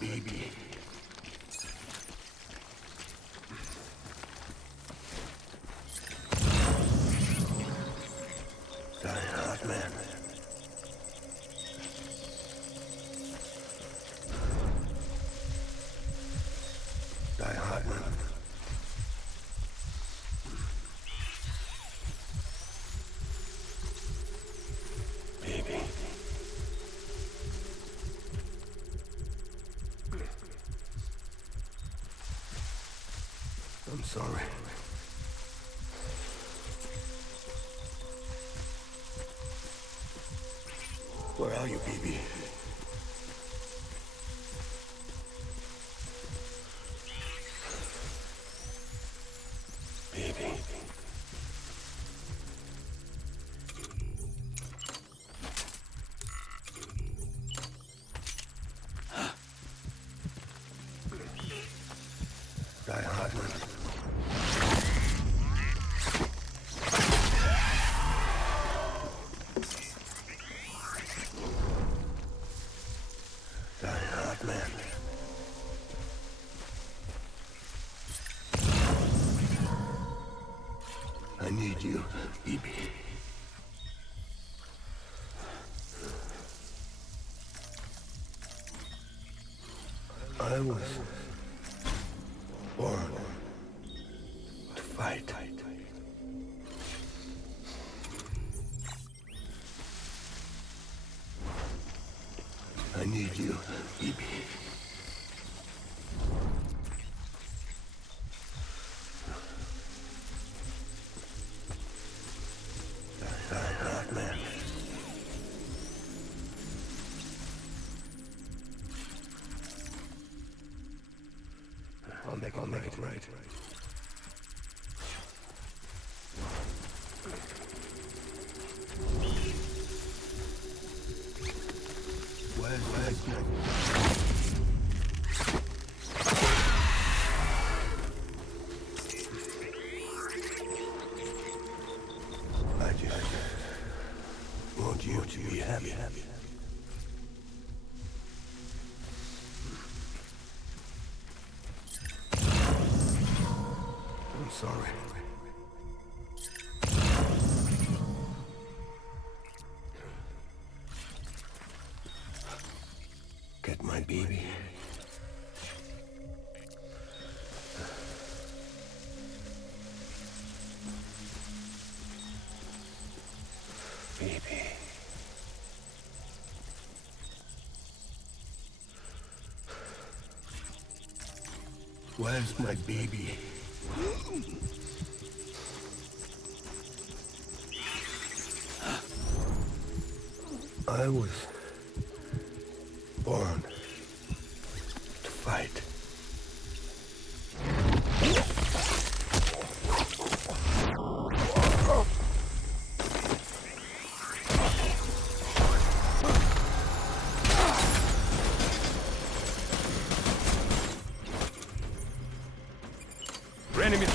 baby. Die hard, man. Die hard, man. Baby. I'm sorry. Where are you, baby? Baby. Die hard, man. Die hard, man. I need you, baby. I was born to fight. I need you, baby. Die hard, man. I'll make it right. Where's my... I just want you to be happy. I'm sorry. Get my baby. Baby. Where's my baby? I was born to fight. Enemy.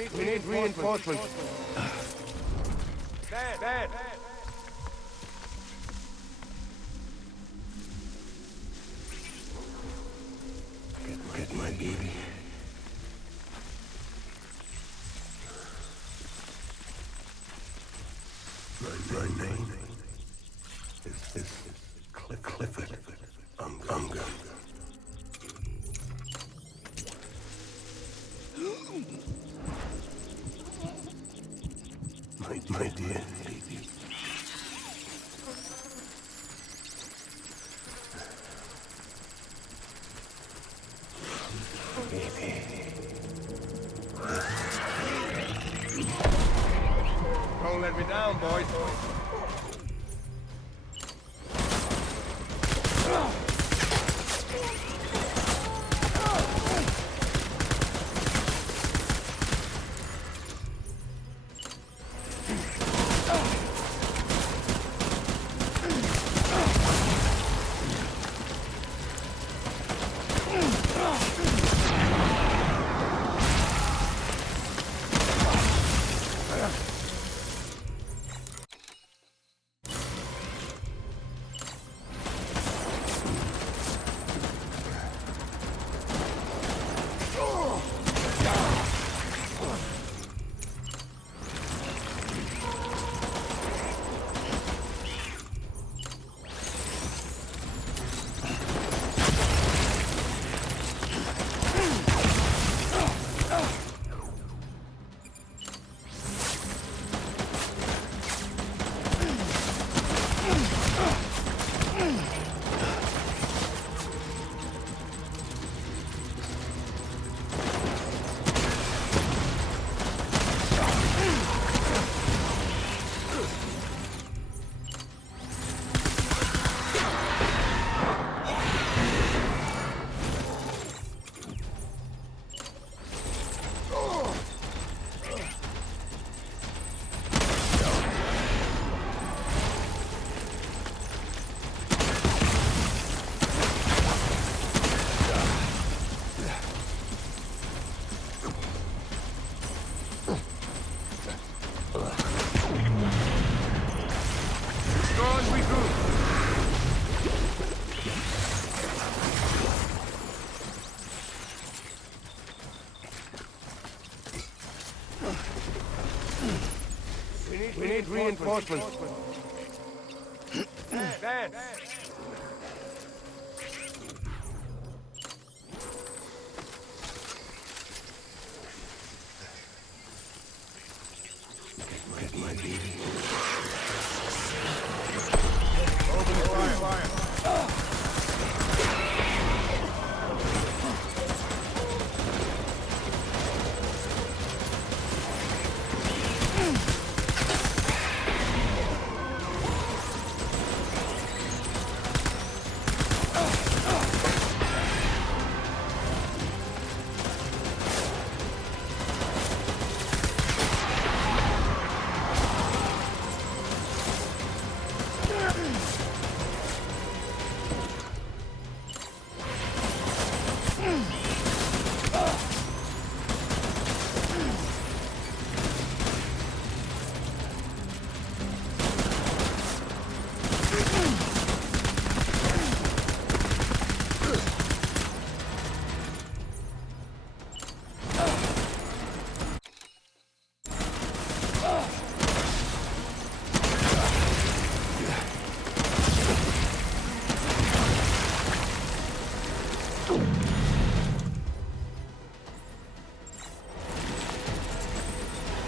We need reinforcements. Dad! Get my baby. My name is Clifford Unger. My dear baby. Don't let me down, boys. We need reinforcements. Dad! Get my baby. Open the fire.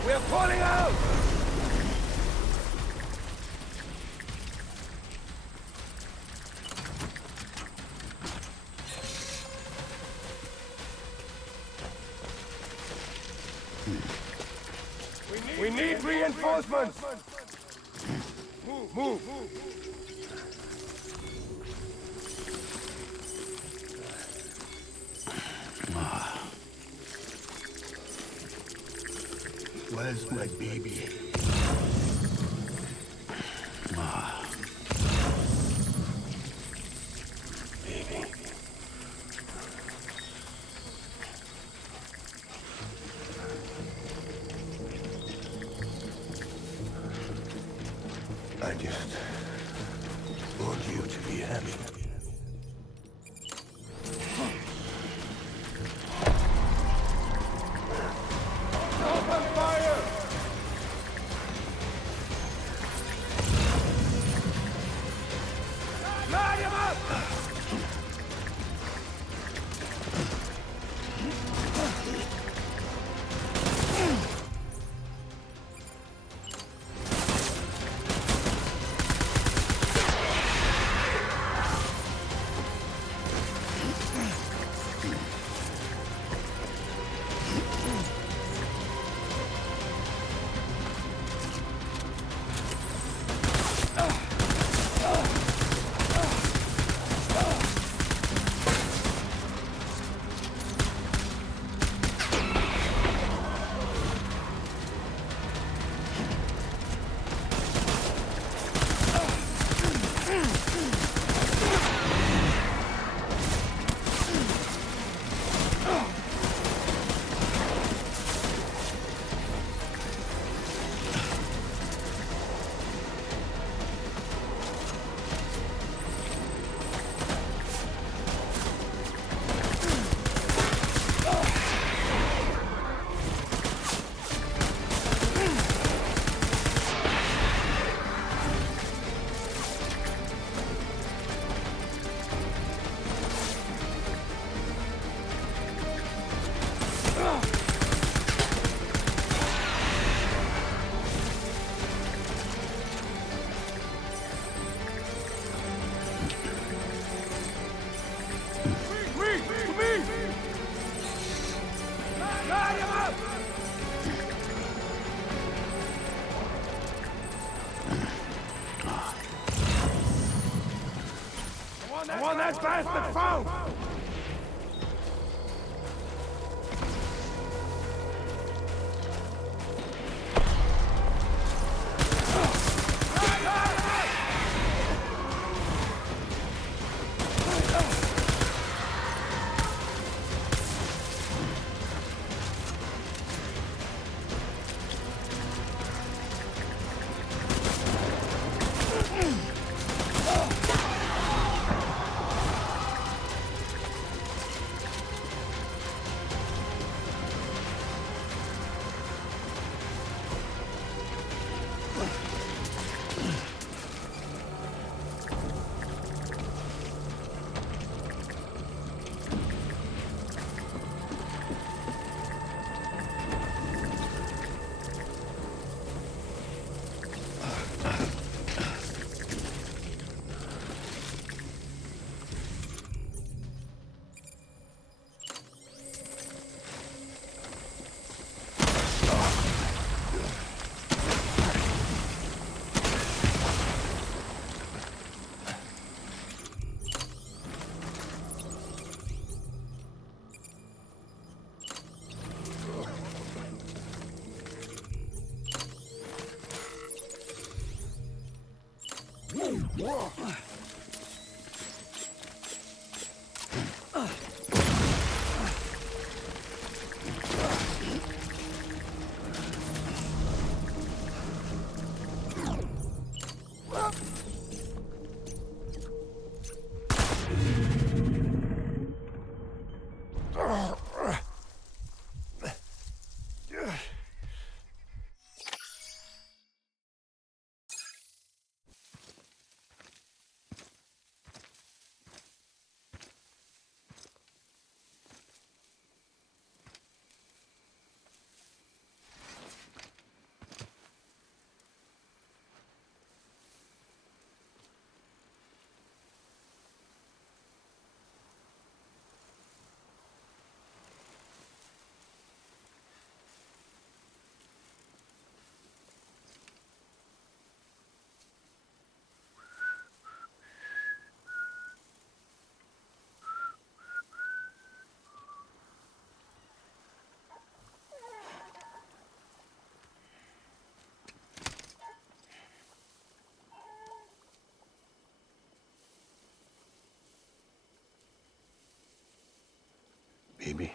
We're falling out! We need reinforcements! Move! Where's my baby? Baby. I just want you to be happy. Open fire! Light him up! I want that bastard found! Baby,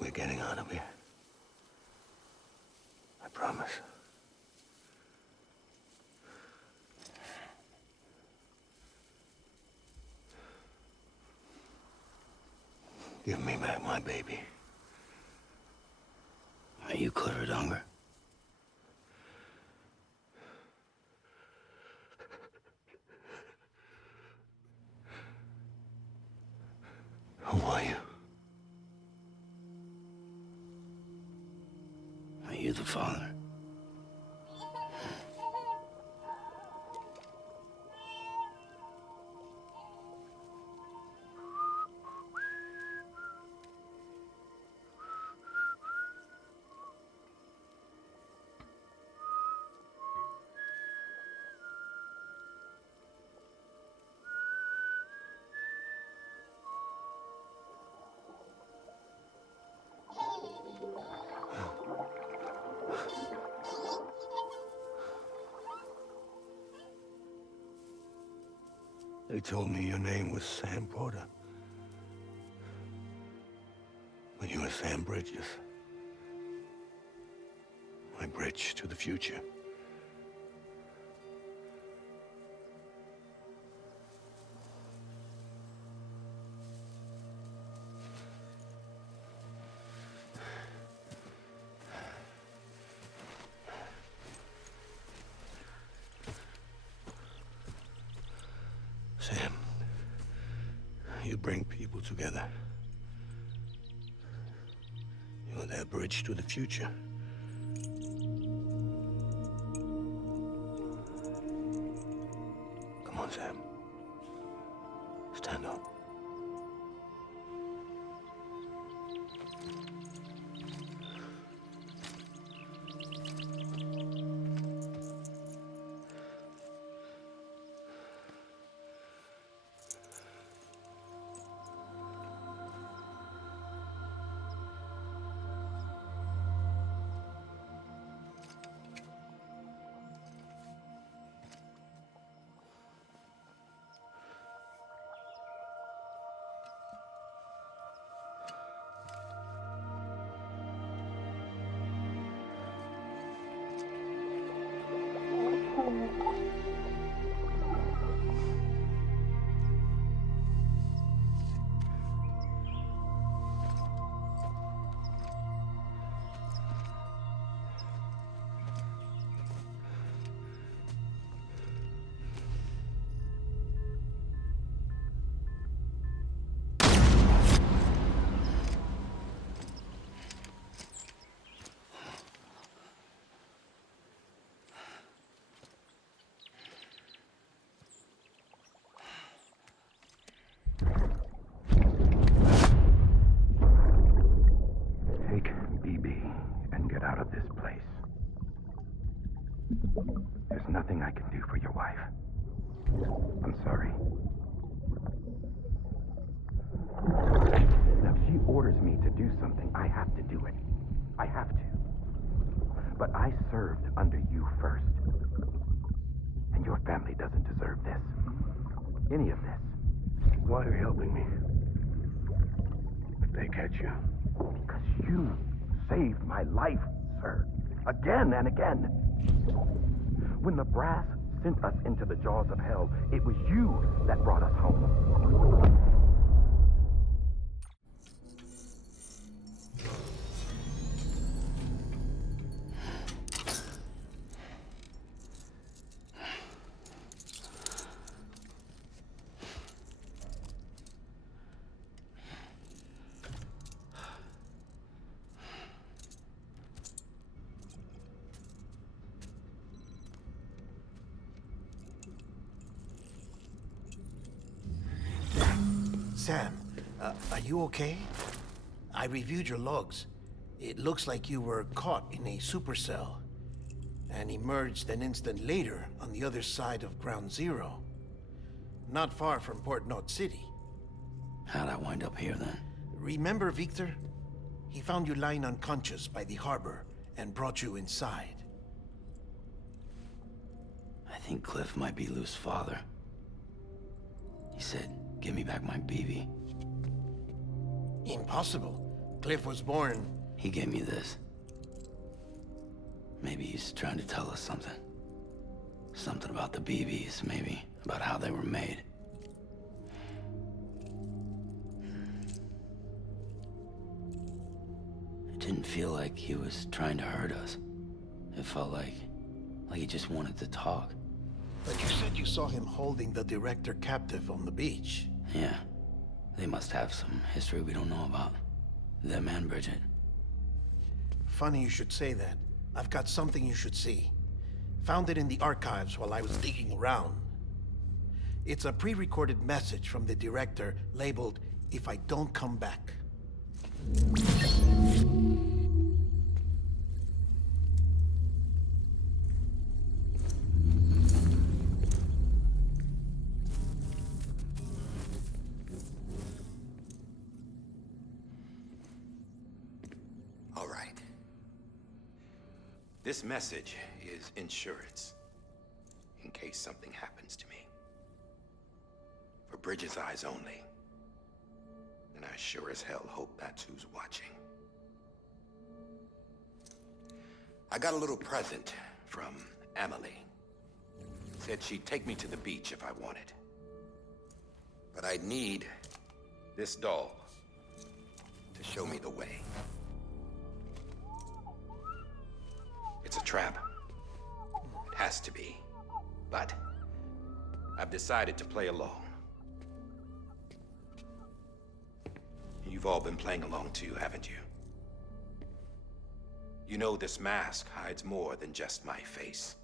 we're getting out of here. I promise. Give me back my baby. Are you Clifford Unger? Who are you? Are you the father? They told me your name was Sam Porter. But you were Sam Bridges. My bridge to the future. Sam, you bring people together. You're their bridge to the future. Come on, Sam. Stand up. There's nothing I can do for your wife. I'm sorry. Now, if she orders me to do something, I have to do it. I have to. But I served under you first. And your family doesn't deserve this. Any of this. Why are you helping me? If they catch you. Because you saved my life, sir. Again and again. When the brass sent us into the jaws of hell, it was you that brought us home. Sam, are you okay? I reviewed your logs. It looks like you were caught in a supercell and emerged an instant later on the other side of Ground Zero. Not far from Port Knot City. How'd I wind up here then? Remember Victor? He found you lying unconscious by the harbor and brought you inside. I think Cliff might be Lou's father. He said, "Give me back my BB." Impossible. Cliff was born... He gave me this. Maybe he's trying to tell us something. Something about the BBs, maybe. About how they were made. didn't feel like he was trying to hurt us. It felt like he just wanted to talk. But you said you saw him holding the director captive on the beach. Yeah. They must have some history we don't know about. Them and Bridget. Funny you should say that. I've got something you should see. Found it in the archives while I was digging around. It's a pre-recorded message from the director labeled, "If I don't come back." All right. This message is insurance, in case something happens to me. For Bridget's eyes only. And I sure as hell hope that's who's watching. I got a little present from Emily. Said she'd take me to the beach if I wanted. But I'd need this doll to show me the way. It's a trap. It has to be. But I've decided to play along. You've all been playing along too, haven't you? You know this mask hides more than just my face.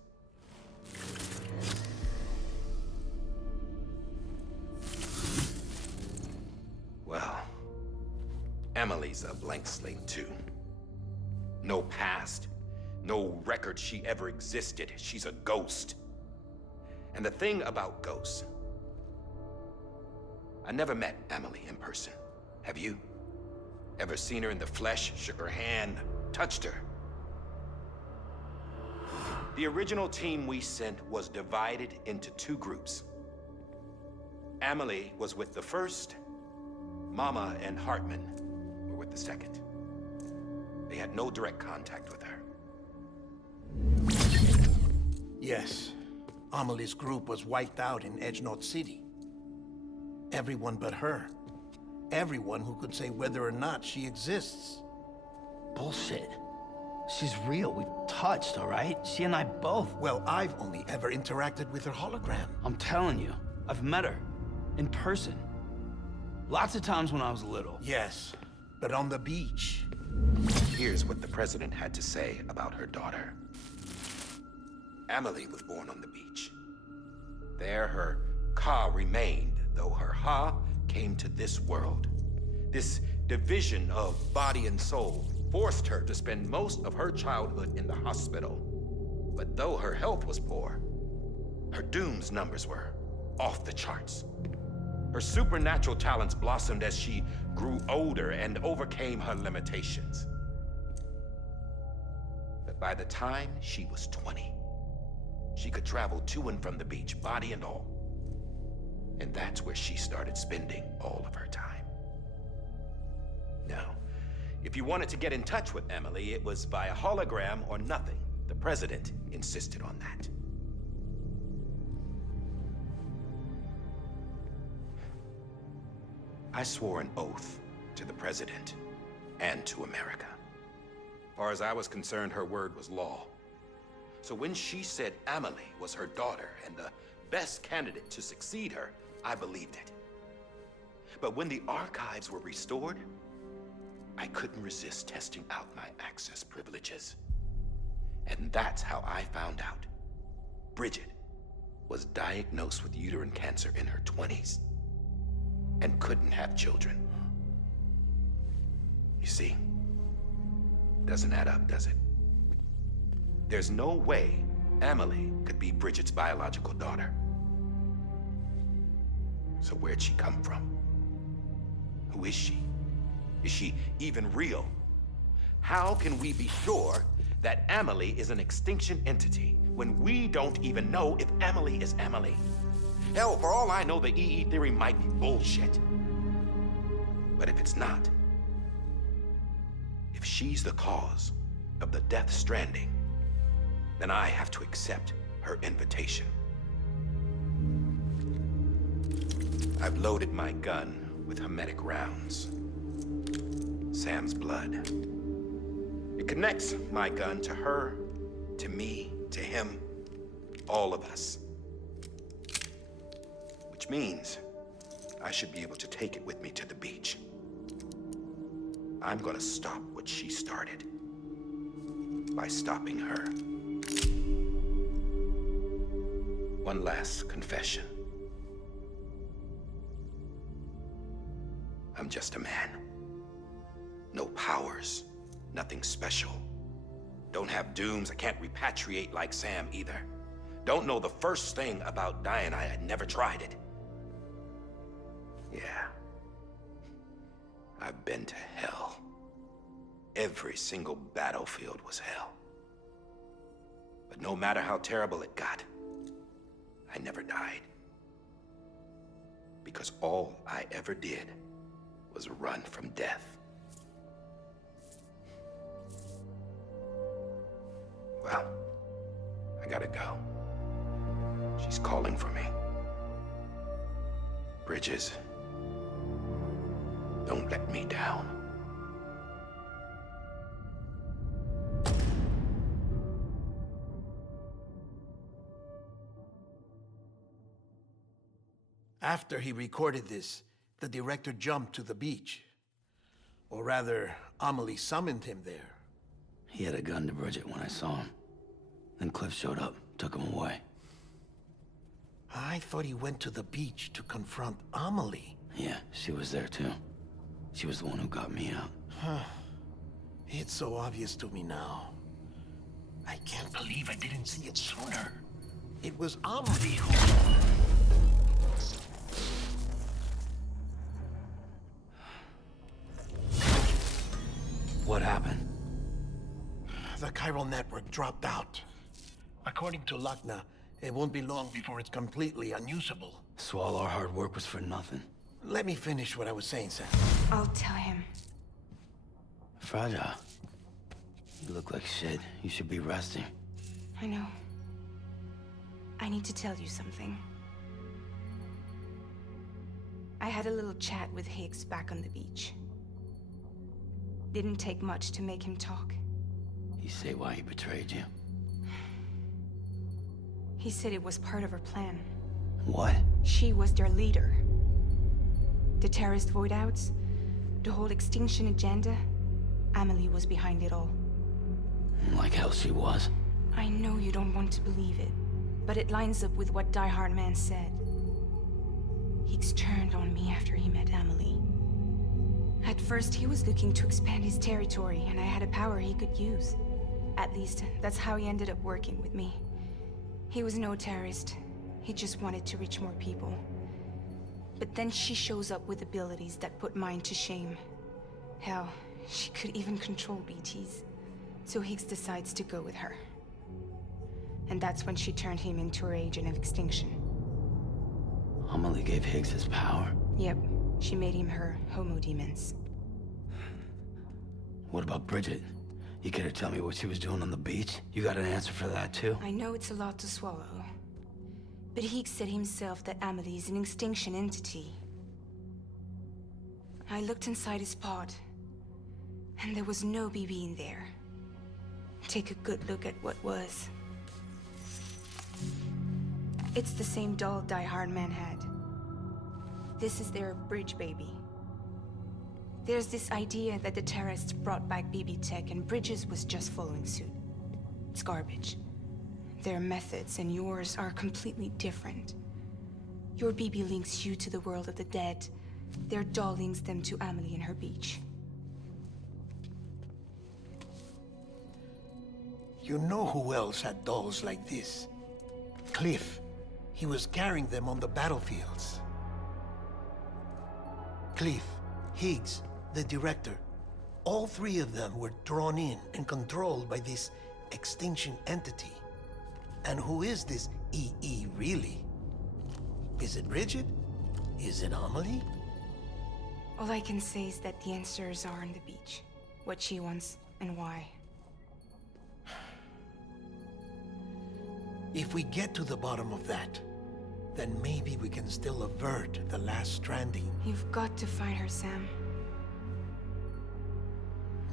Well, Emily's a blank slate too. No past, no record she ever existed. She's a ghost. And the thing about ghosts, I never met Emily in person. Have you? Ever seen her in the flesh, shook her hand, touched her? The original team we sent was divided into two groups. Emily was with the first, Mama and Hartman were with the second. They had no direct contact with her. Yes. Amelie's group was wiped out in Edgenot City. Everyone but her. Everyone who could say whether or not she exists. Bullshit. She's real. We've touched, all right? She and I both. Well, I've only ever interacted with her hologram. I'm telling you, I've met her. In person. Lots of times when I was little. Yes, but on the beach. Here's what the president had to say about her daughter. Emily was born on the beach. There her Ka remained, though her Ha came to this world. This division of body and soul forced her to spend most of her childhood in the hospital. But though her health was poor, her Doom's numbers were off the charts. Her supernatural talents blossomed as she grew older and overcame her limitations. But by the time she was 20, she could travel to and from the beach, body and all. And that's where she started spending all of her time. Now, if you wanted to get in touch with Emily, it was via hologram or nothing. The president insisted on that. I swore an oath to the president and to America. As far as I was concerned, her word was law. So when she said Emily was her daughter and the best candidate to succeed her, I believed it. But when the archives were restored, I couldn't resist testing out my access privileges. And that's how I found out Bridget was diagnosed with uterine cancer in her 20s and couldn't have children. You see, doesn't add up, does it? There's no way Emily could be Bridget's biological daughter. So where'd she come from? Who is she? Is she even real? How can we be sure that Emily is an extinction entity when we don't even know if Emily is Emily? Hell, for all I know, the EE theory might be bullshit. But if it's not, if she's the cause of the death stranding, then I have to accept her invitation. I've loaded my gun with hermetic rounds. Sam's blood. It connects my gun to her, to me, to him, all of us. Which means I should be able to take it with me to the beach. I'm gonna stop what she started by stopping her. One last confession. I'm just a man. No powers, nothing special. Don't have dooms, I can't repatriate like Sam either. Don't know the first thing about dying, I had never tried it. Yeah. I've been to hell. Every single battlefield was hell. But no matter how terrible it got, I never died. Because all I ever did was run from death. Well, I gotta go. She's calling for me. Bridges, don't let me down. After he recorded this, the director jumped to the beach. Or rather, Amelie summoned him there. He had a gun to Bridget when I saw him. Then Cliff showed up, took him away. I thought he went to the beach to confront Amelie. Yeah, she was there too. She was the one who got me out. Huh. It's so obvious to me now. I can't believe I didn't see it sooner. It was Amelie who... What happened? The chiral network dropped out. According to Lakhna, it won't be long before it's completely unusable. So all our hard work was for nothing. Let me finish what I was saying, Sam. I'll tell him. Fragile. You look like shit. You should be resting. I know. I need to tell you something. I had a little chat with Higgs back on the beach. Didn't take much to make him talk. You say why he betrayed you? He said it was part of her plan. What? She was their leader. The terrorist void-outs, the whole extinction agenda, Amelie was behind it all. Like hell she was. I know you don't want to believe it, but it lines up with what Die Hard Man said. Higgs turned on me after he met Amelie. At first, he was looking to expand his territory, and I had a power he could use. At least, that's how he ended up working with me. He was no terrorist. He just wanted to reach more people. But then she shows up with abilities that put mine to shame. Hell, she could even control BTs. So Higgs decides to go with her. And that's when she turned him into her agent of extinction. Amelie gave Higgs his power? Yep. She made him her homo demons. What about Bridget? You care to tell me what she was doing on the beach? You got an answer for that too? I know it's a lot to swallow. But Higgs said himself that Amelie is an extinction entity. I looked inside his pod, and there was no BB in there. Take a good look at what was. It's the same doll Die Hard Man had. This is their bridge baby. There's this idea that the terrorists brought back BB tech and Bridges was just following suit. It's garbage. Their methods and yours are completely different. Your BB links you to the world of the dead. Their doll links them to Amelie and her beach. You know who else had dolls like this? Cliff. He was carrying them on the battlefields. Cliff, Higgs, the director, all three of them were drawn in and controlled by this extinction entity. And who is this EE really? Is it Bridget? Is it Amelie? All I can say is that the answers are on the beach. What she wants and why. If we get to the bottom of that, then maybe we can still avert the last stranding. You've got to find her, Sam.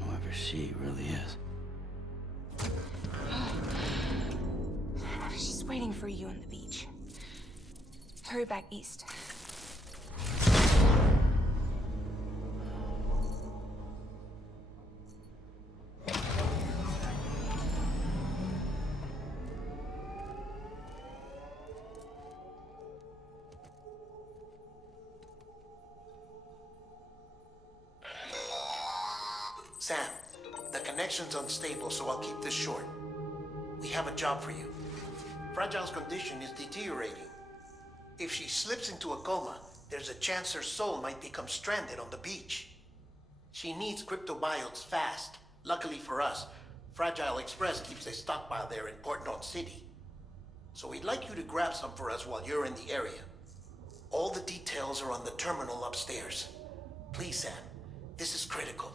Whoever she really is. just waiting for you on the beach. Hurry back east. Sam, the connection's unstable, so I'll keep this short. We have a job for you. Fragile's condition is deteriorating. If she slips into a coma, there's a chance her soul might become stranded on the beach. She needs cryptobiotes fast. Luckily for us, Fragile Express keeps a stockpile there in Port North City. So we'd like you to grab some for us while you're in the area. All the details are on the terminal upstairs. Please, Sam, this is critical.